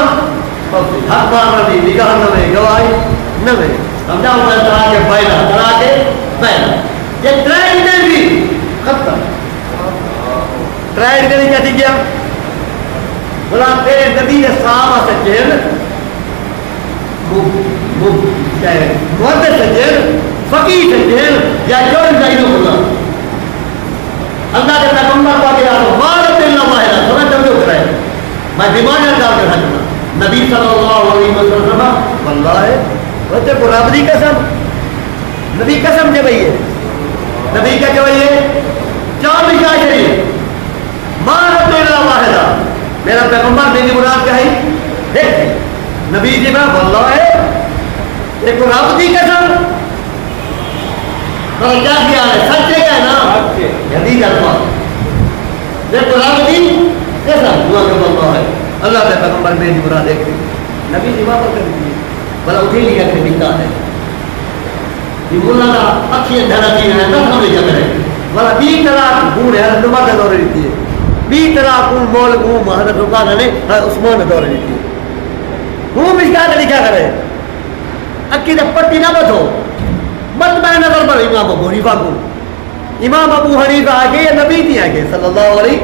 حق مارنا دی نکاح نہ میں گواہی نہ میں سمجھا ہوں میں طرح کے پہلا یہ ٹرائل نے بھی ختم ٹرائل کرنے کیا تھی کیا بولا تیرے نبی نے صحابہ سے جیل محدث سے جیل فقیہ سے جیل یا جو انسائیوں بولا اللہ کے پیغمبر کو آگے آرہا مارت اللہ واحدہ سمجھ جب جو کرائے میں دیمان اندار کر سکتا نبی صلی اللہ علیہ وسلم واللہ وجہ کو رب دی قسم نبی قسم جب ہے نبی کا جو ہے چار لکھا شریف مارت اللہ واحدہ میرا پیغمبر میری مراد کیا ہے دیکھ نبی جی میں واللہ ہے ایک رب دی قسم تو کیا کیا ہے سچے کیا ہے نا حدیث الفاظ دیکھ رب دی قسم دعا کہ واللہ ہے اللہ کے پیغمبر میری مراد ایک نبی جی وہاں پر کر دیئے بلا اٹھے لیا کہ نکتا ہے یہ ملا کا اچھی اندھرا چیز ہے تب ہم لے جا کریں بلا بی طرح گھوڑ ہے نماز دورے لیتی ہے بی طرح کون مول گھوم حضرت رکانا نے عثمان دورے لیتی ہے گھوم اس کا لکھا کرے عقیدہ پٹی نہ بتو مت میں نظر پر امام ابو حنیفہ کو امام ابو حنیفہ آگے یا نبی نہیں آگے صلی اللہ علیہ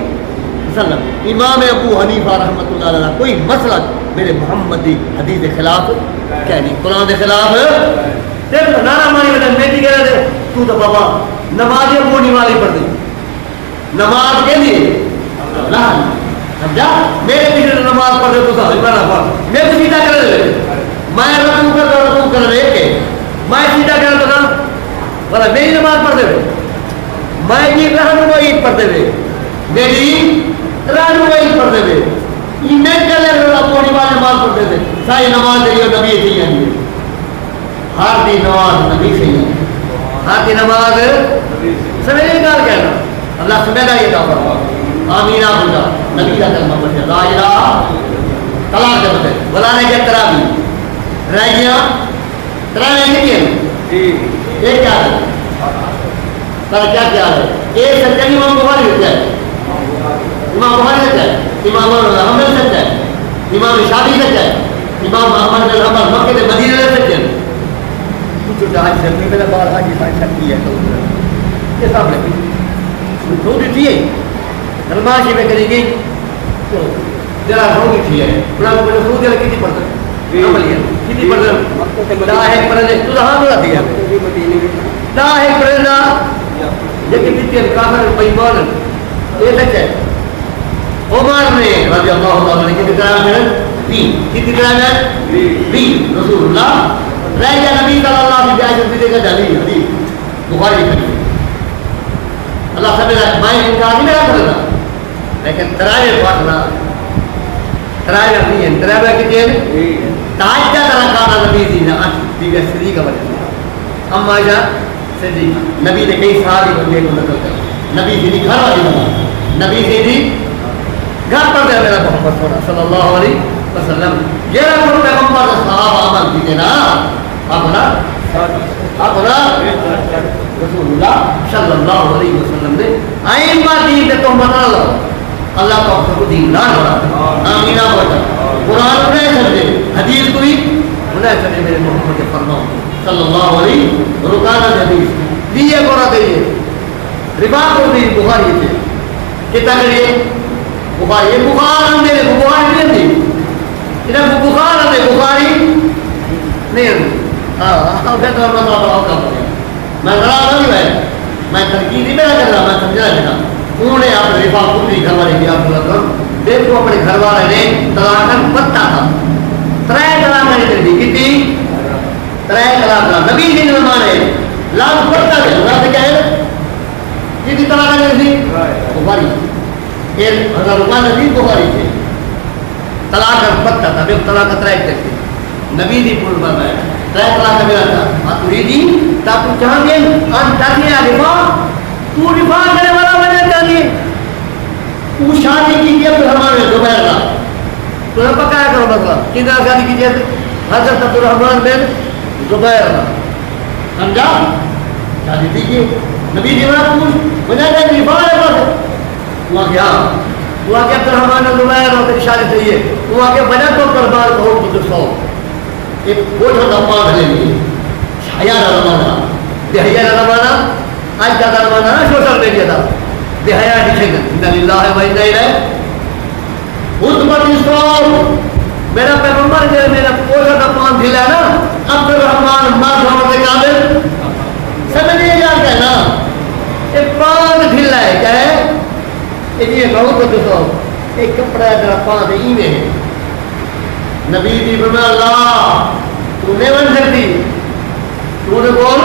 وسلم امام ابو حنیفہ رحمۃ اللہ علیہ کوئی مسئلہ میرے محمدی حدیث کے خلاف کیا نہیں قرآن کے خلاف دیکھ نارا مانی وجہ میں بھی کہہ رہے تو تو بابا نماز ابو نوالی پڑھ دی نماز کے لیے سمجھا میرے پیچھے نماز پڑھ دے تو سمجھ میں نہ پڑھ میں بھی سیدھا کر لے میں رکوع کر دو رکوع کر لے کے میں سیدھا کر دو نا بولا میری نماز پڑھ دے میں یہ رہنمائی پڑھ دے میری رہنمائی پڑھ دے میں چلے ابو نواز نماز پڑھ دے ساری نماز دے نبی سے ہی ہر دی نماز نبی سے ہی ہر دی نماز سمیرے کار کہنا اللہ سمیدہ یہ کہا فرما آمین آمدہ نبی کا کلمہ پڑھتے لا الہ طلاق دے بتے بلانے کے ترابی رائیاں ترابی نہیں کیا یہ کیا ہے پر کیا کیا ہے ایک سچہ امام بخاری ہوتا ہے امام بخاری سچا ہے امام حمل سچا ہے امام شافعی سچا ہے امام احمد بن حنبل مکہ کے مدینے میں سچے ہیں کچھ جہاں سے میرا بار حاجی صاحب سچی ہے یہ سامنے تھوڑی تھی نمازی میں کریں گی تو ذرا ہوگی تھی ہے قرآن کو جو دے کتنی پڑھتا عمل ہے کتنی پڑھتا لا ہے پڑھنے تو رہا نہ دیا لا ہے پڑھنا یہ کتنی کافر بیمان یہ سچ ہے عمر نے رضی اللہ عنہ نے کتنی طرح ہے کتنی طرح ہے رسول اللہ رہ گیا نبی صلی اللہ علیہ وسلم بھی دیکھا جالی حدیث بخاری میں اللہ سمجھا میں انکار نہیں میرا کرنا لیکن ترائے پڑھنا ترائے نہیں ہے ترائے کتنے ہیں تاج کا طرح کانا نبی دینا دیگر صدیقہ وجہ اما جا صدیقہ نبی نے کئی ساری بندے کو نقل کر نبی دیدی گھر والی بنا نبی دیدی گھر پر دے میرا محمد صلی اللہ علیہ وسلم یہ رکھو پیغمبر صحابہ عمل دیتے نا اپنا رسول اللہ صلی اللہ علیہ وسلم نے آئین بات دین تے تو منا لو اللہ کو سب دین نہ بڑھا آمینہ بڑھا قرآن انہیں سمجھے حدیث کوئی انہیں سمجھے میرے محمد کے فرماؤ صلی اللہ علیہ رکانہ حدیث لیے قرآن دیئے ربا کو دی بخاری تھے کتا کریے بخاری یہ بخار ہم میرے بخاری نہیں دی انہیں بخار آتے بخاری نہیں ہاں پھر تو مسئلہ بڑا کم ہو گیا. میں لڑا نہیں ہے میں تنقید نہیں میرا کر رہا میں سمجھا دینا. انہوں نے آپ رفا پوری گھر والے کی آپ دیکھو اپنے گھر والے نے طلاقن پتہ تھا ترائے طلاق نے دی کتنی ترائے طلاق نبی جی نے مانے لاکھ پتہ دے اللہ کیا ہے کتنی طلاق نے دی بخاری 1000 روپئے نے دی بخاری سے طلاق پتہ تھا بے طلاق ترائے کرتے نبی دی پور بنایا ترائے طلاق میرا تھا تریدی تاکہ چاہتے ہیں ان تاکہ رفا تو رفا کرنے والا بنے چاہیے وہ شادی کیجیے عبد الرحمن بن زبیر کا تو نے پکایا کرو مسئلہ کدھر شادی کیجیے حضرت عبد الرحمن بن زبیر کا سمجھا شادی کیجیے نبی جی نے پوچھ بنا کہ رفا ہے بس وہ کیا وہ کہ عبد الرحمن بن زبیر اور شادی چاہیے وہ کہ بنا تو قربان ہو تو سو ایک بوجھ کا پاس لے لیے حیا کا زمانہ بے حیا کا زمانہ آج کا زمانہ سوشل میڈیا کا بے حیا دکھے گا انا للہ و انا الیہ خطبۃ اسلام میرا پیغمبر جو میرا پوچھا کا پان دھلا نا عبد الرحمن ماں سے کامل سمجھ نہیں جا کے نا یہ پان دھلا ہے کیا ہے یہ بہت تو تو ایک کپڑا کا پان ای میں ہے نبی دی فرمایا اللہ تو نہیں بن سکتی تو نے بول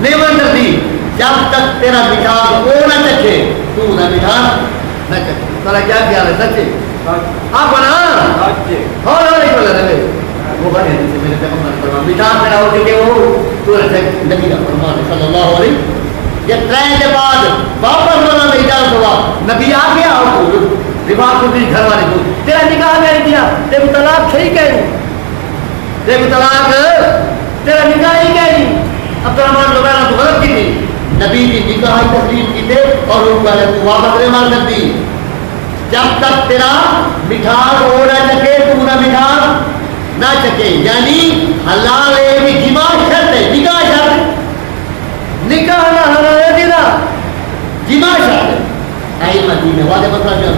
نہیں بن سکتی جب تک تیرا مٹھاس وہ نہ چکھے تو نہ مٹھاس نہ چکھے ترا کیا خیال ہے سچے آپ بنا اور نہیں بولا رہے وہ بنے جیسے میرے پیغمبر نے فرمایا مٹھاس تیرا ہو چکے ہو تو نے نبی کا فرمان صلی اللہ علیہ یہ ترائے کے بعد واپس ہونا میں اجازت ہوا نبی آ گیا اور رفاق کو بھی گھر والے کو تیرا نکاح میں نہیں کیا تیرے طلاق صحیح کہہ رہی تیرے طلاق تیرا نکاح ہی کہہ رہی عبد الرحمن زبیر تو غلط کی تھی نبی کی نکاح تسلیم کی تھے اور ان کو تو واپس نہیں مار سکتی جب تک تیرا مٹھاس ہو نہ چکے تو نہ مٹھاس نہ چکے یعنی حلال ہے بھی جماع شرط ہے نکاح شرط نکاح نہ حلال ہے دینا جماع شرط ہے ائمہ دین واضح مسئلہ جو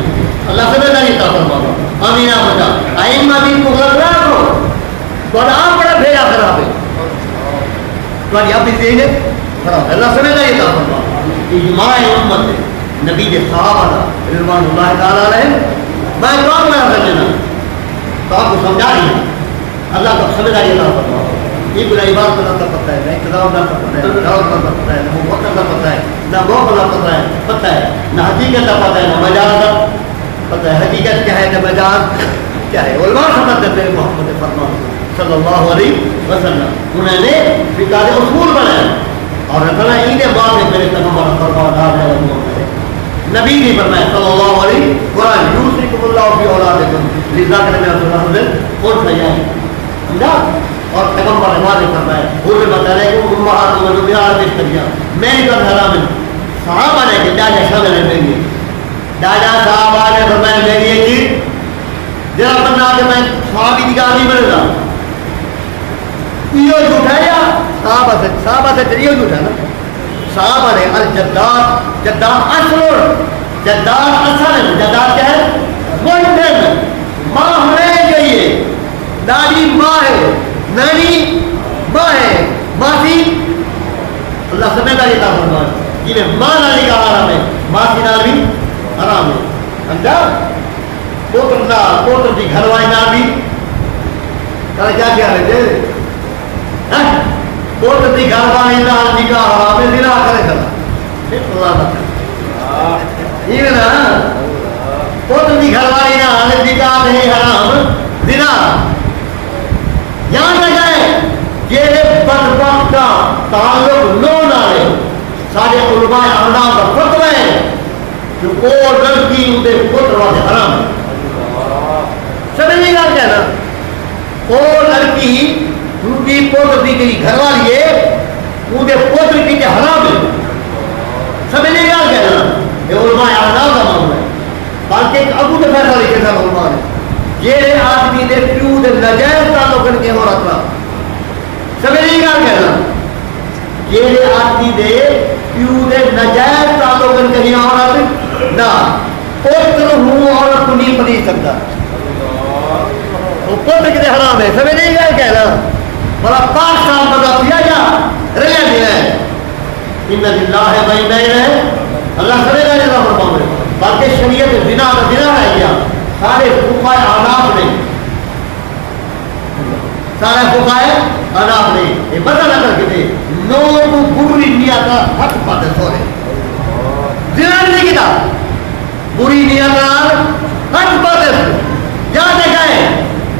اللہ سے میں نہیں کہا فرماؤں آمین آپ بتا ائمہ دین کو غلط نہ رکھو تو آپ بڑا بھیجا خراب ہے تو آپ بھی دین ہے خراب اللہ سے میں نہیں کہا فرماؤں اجماع امت ہے نبی کے صحابہ رضوان اللہ تعالیٰ علیہ میں کام میں آتا جنا تو آپ کو سمجھا رہی ہے اللہ کو سمجھداری اللہ فرماؤں یہ بلا عبادت اللہ کا پتہ ہے نہ اقتداء اللہ کا پتہ ہے نہ دعوت کا پتہ ہے نہ محبت کا پتہ ہے نہ موقع کا پتہ ہے نہ حقیقت کا پتہ ہے نہ مجاز کا پتہ ہے حقیقت کیا ہے نہ مجاز کیا ہے علماء سمجھتے ہیں میرے محمد فرمان صلی اللہ علیہ وسلم انہوں نے فقہ اصول بنائے اور رکھنا عید بعد میں میرے پیغمبر فرمان ہے نبی نے فرمایا صلی اللہ علیہ قرآن یوسیکم اللہ فی اولادکم لذا کہ میں رسول اللہ کون سا ہے سمجھا اور پیغمبر نے فرمایا وہ بتا رہے کہ امہات و ذریات اشتریا میں کا حرام ہے صحابہ نے کہ دادا شامل ہے میری دادا صحابہ نے فرمایا میری یہ چیز جرا بنا کہ میں صحابی کی گالی بن رہا یہ جھوٹایا صحابہ سے یہ جھوٹا نا صحابہ نے الجداد جداد اصل جداد اصل جداد کیا ہے مولدن ماں ہونے چاہیے دادی ماں ہے نانی ماں ہے ماسی اللہ سمجھ داری کا فرمان جنہیں ماں نانی کا حرام ہے ماسی نال بھی حرام ہے سمجھا پوتر کی گھر والی نال بھی کیا کیا ہے پوتر کی گھر والی نال نکاح حرام ہے زنا کرے کھڑا اللہ کا یہ نا پوتر کی گھر والی نال نکاح نہیں حرام زنا یہاں نہ جائے یہ بدبخت کا تعلق نو نہ رہے سارے علماء احناف کا فتویٰ ہے کہ وہ لڑکی اندے پتر والے حرام ہے سمجھے گا کیا نا وہ لڑکی ان کی پتر دی گئی گھر والی ہے اندے پتر کی حرام ہے سمجھے گا کیا نا یہ علماء احناف کا معاملہ ہے بلکہ ایک ابو نے فیصلہ لکھے تھا علماء نے یہ آدمی نے پیو دے نجائز تعلق کے عورت کا سمجھے گا کہنا یہ آدمی دے پیو دے نجائز تعلق کے عورت نہ پوتر ہوں عورت کو نہیں پڑھی سکتا وہ پوتر کتنے حرام ہے سمجھ نہیں گئے کہنا بڑا 5 سال بدا کیا جا رہے دل ہے ان للہ بین ہے اللہ سمجھ گئے اللہ فرماؤں گے بلکہ شریعت زنا کا زنا رہ گیا سارے فقہ آناف نے سارے فقہ آناف نے یہ بدل نہ کر کے دے لوگ بری نیت کا حق پاتے سورے زنا نہیں کیتا بری نیت کا حق پاتے یاد دیکھا ہے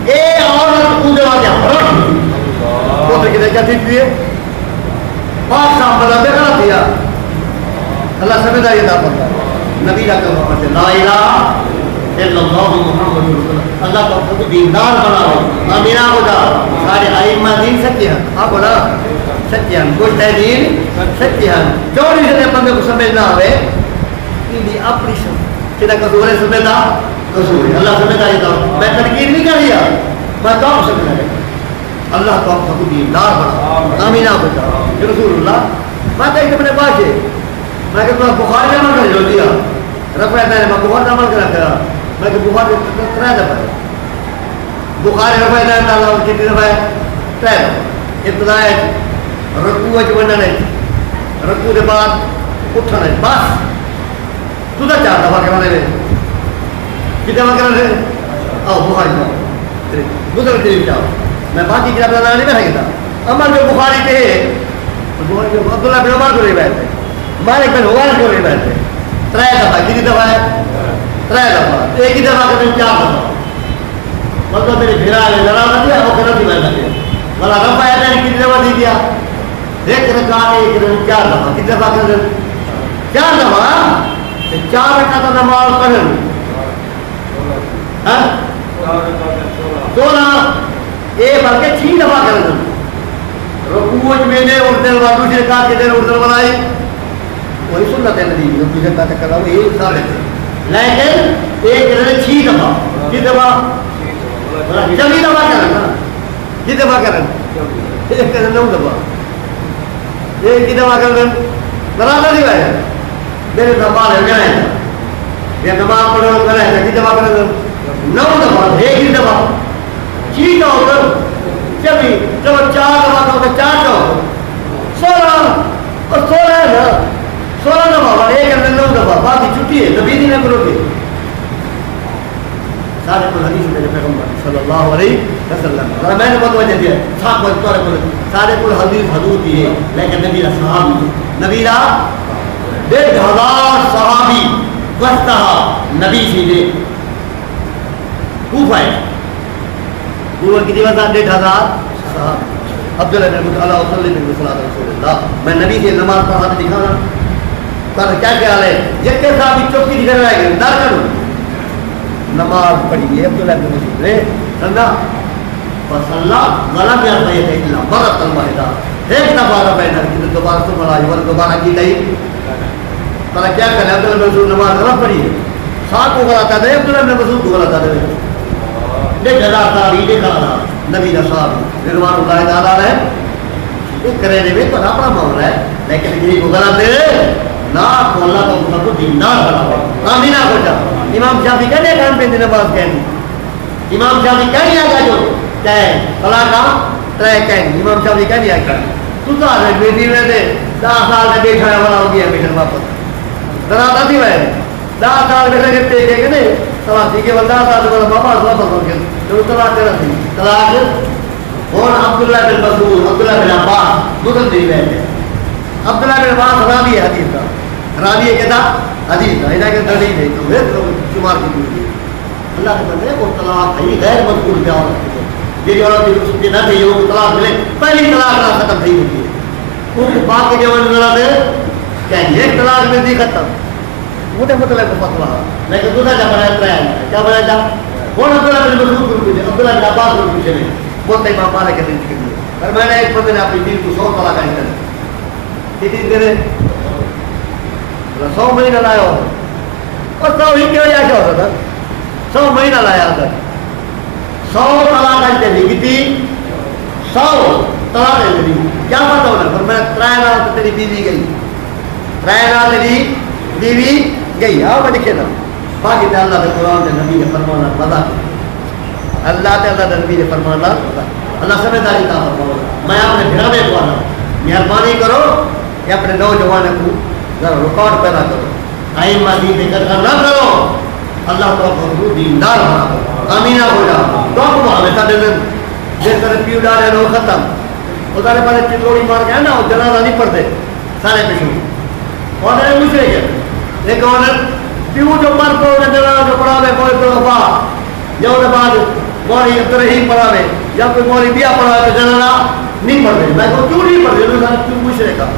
اے عورت کو جواب دیا پوتر کی دیکھا ٹھیک دیئے 5 سال بلا بے غلط دیا اللہ سمجھا یہ دا پتا نبی کا کلمہ پڑھتے لا الہ الا اللہ محمد رسول اللہ اللہ کو خود دیندار بناؤ آمینہ ہو جا سارے ائمہ دین سچے ہیں آپ بولا سچے ہیں گوشت ہے دین سچے ہیں چوری سے بندے کو سمجھنا ہوئے انہی اپنی سمجھ کہتا قصور ہے سمجھتا قصور ہے اللہ سمجھتا یہ تو میں تنقید نہیں کر رہا میں تو آپ سمجھنا ہے اللہ تو آپ خود دیندار بناؤ آمینہ ہو جا رسول اللہ میں کہتے اپنے پاس ہے میں کہ بخاری کا عمل کر دیا رفع ہے میں بخاری کا عمل کرا میں کہ بخاری 3 دفعہ بخاری رفع ہے اللہ کتنی دفعہ ہے 3 دفعہ ابتدا ہے رکوع چ بننا ہے رکوع کے بعد اٹھنا ہے بس تو 4 دفعہ کرنا ہے کتنے دفعہ کرنا ہے آؤ بخاری کا گزر کے جاؤ میں باقی کتاب نہیں بیٹھا عمل جو بخاری کے عبداللہ بن عمر کو نہیں بیٹھتے مالک بن حویرث کو نہیں بیٹھتے 3 دفعہ کتنی دفعہ ہے 3 دفعہ ایک ہی دفعہ کرتے 4 دفعہ مطلب میرے بھیرا ہے ذرا نہ دیا وہ غلط ہی بیٹھا دیا بلا رفع ہے میں نے کتنی دفعہ دی دیا ایک رکعت ایک 4 دفعہ کتنی دفعہ کرتے 4 دفعہ 4 رکعت نماز پڑھن ہاں 16 یہ بلکہ 6 دفعہ کرتے رکوع میں نے اردل و دوسرے کا کتنے اردل بنائی وہی سنت ہے نبی جو دوسرے کا کر رہا ہوں یہ ثابت ہے لیکن ایک کرنے 6 دفعہ کتنی دفعہ 40 دفعہ کرنا کتنی دفعہ کرنا ایک کرنے 9 دفعہ ایک کی دفعہ کرنا برابر نہیں ہے میرے نماز ہے گئے یہ نماز پڑھو کرے کتنی دفعہ کرنا 9 دفعہ ایک ہی دفعہ 6 دفعہ چلی جب 4 دفعہ کرو 4 دفعہ 16 اور 16 ہے نا 16 دفعہ ایک اندر 9 دفعہ باقی چھٹی ہے نبی نہیں نہ کرو گے سارے کو حدیث میرے پیغمبر صلی اللہ علیہ وسلم اور میں نے متوجہ دیا صاحب کو سارے کو حدیث حدود دی ہے لیکن نبی صحابی نبی 1,500 صحابی وسطہ نبی سیدھے کوفہ ہے گروہ کی دیوازہ 1,500 صحابی عبداللہ بن علیہ وسلم رسول اللہ میں نبی سے نماز پڑھا تو دکھانا پر کیا خیال ہے جب کے صاحب چوکی دکھ رہا ہے دار کروں نماز پڑھی ہے عبداللہ بن مسعود نے سمجھا فصلا غلط یا بیت الا مرت الواحدہ ایک دفعہ بیٹھا کہ دوبارہ تو بڑا اور دوبارہ کی نہیں پر کیا کرے عبداللہ بن مسعود نماز غلط پڑھی ہے ساتھ کو غلط ہے عبداللہ بن مسعود کو غلط ہے دیکھ ہزار تاریخ دیکھا نبی صاحب رضوان اللہ تعالیٰ نے ایک کرنے میں تو اپنا معاملہ ہے لیکن یہ کو غلط ہے نہ کو اللہ کا مطلب کو دیندار بنا آمینہ کو جا امام شافعی کہنے کام پہ نماز کہنی امام شافعی کہنی آگا جو کہے طلاق کا 3 کہنی امام شافعی کہنی آگا تو تو آج بیٹی میں دے 10 سال میں بیٹھا ہے والا ہو گیا بیٹھن واپس دراتا تھی میں 10 سال میں لگے پہ کہ نہیں طلاق تھی کہ 10 سال میں بابا واپس ہو گیا تو طلاق کرنا تھی طلاق اور عبداللہ بن مسعود عبداللہ بن عباس بدل دی بیٹھے عبداللہ بن عباس راوی ہے حدیث کا راوی ہے کہتا حدیث کا انہیں کہ دلیل ہے تو پھر شمار کی دوسری اللہ کے بندے وہ طلاق ہے غیر مذکور کیا ہوتا ہے یہ عورت کی رسول کی نہ تھی وہ طلاق ملے پہلی طلاق نہ ختم تھی ہوتی ہے ان باقی جو نظر آتے کہ ایک طلاق میں دی ختم وہ مطلب کو فتوا لیکن دوسرا کیا بنایا تھا کیا بنایا تھا کون عبداللہ بن مسعود کو پوچھے عبداللہ بن عباس کو پوچھے بولتے امام مالک کے دن کے لیے اور میں نے ایک بندے نے اپنی دل کو 100 طلاق کا نکل کتنی دیر 100 مہینہ لایا ہو اور 100 ہی کیا کیا ہوتا تھا 100 مہینہ لایا تھا 100 طلاق کا چلی کتنی 100 طلاق چلی کیا پتا ہونا پر میں 3 نال تو تیری بیوی گئی 3 نال تیری بیوی گئی آؤ میں لکھے نا باقی اللہ کے قرآن کے نبی کے فرمانا بتا اللہ تے اللہ نبی نے فرمانا اللہ سمجھداری کا فرمانا میں اپنے گھرانے کو آنا مہربانی کرو کہ اپنے نوجوانوں کو ذرا ریکارڈ پیدا کرو ائمہ دین کی قدر نہ کرو اللہ تعالیٰ کو دیندار بنا امینہ ہو جا تو کو ہمیں سارے دن جس طرح پیو ڈالے لو ختم خدا نے پہلے چتروڑی مار کے نا جنازہ نہیں پڑھتے سارے پیشو اور مشرے کے ایک اور پیو جو مر کو جنازہ جو پڑھاوے کوئی تو وفا یا اس بعد مولوی عبدالرحیم پڑھاوے یا کوئی مولوی بیا پڑھاوے تو جنازہ نہیں پڑھتے میں کو کیوں نہیں پڑھتے تو کیوں مشرے کا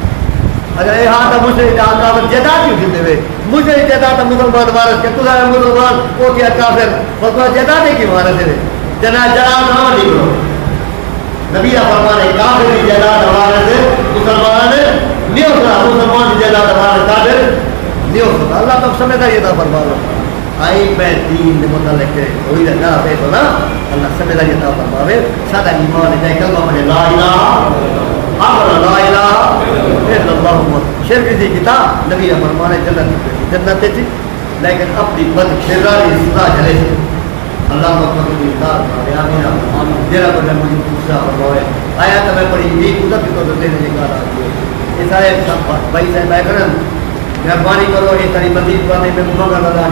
اگر یہ ہاں تو مشرک کا جداد کیوں کھلتے ہوئے مشرک جداد مسلمان وارث کے تو مسلمان وہ کیا کافر مسلمان جداد کی وارث ہے جناد نہ نکلو نبی فرمانے کافر کی جداد وارث مسلمان نہیں ہو سکتا مسلمان کی جداد وارث کافر نہیں ہو سکتا اللہ تو سمجھتا یہ تھا فرمانا آئی میں دین متعلق ہوئی نہ پہ تو نا اللہ سمجھتا یہ تھا فرماوے سادہ ایمان ہے کلمہ پڑھے لا الہ لا الہ الا اللہ شرک دی کتاب نبی فرمانے جنت تھی لیکن اپنی بد کرداری سزا چلے اللہ مطلب کی اطاعت کرے آمین جرا کو نے مجھے پوچھا فرمائے آیا تو میں پڑھی یہ خدا کی تو دینے کی کہا یہ سارے بھائی صاحب کرن مہربانی کرو یہ ساری مزید باتیں میں مانگا لگا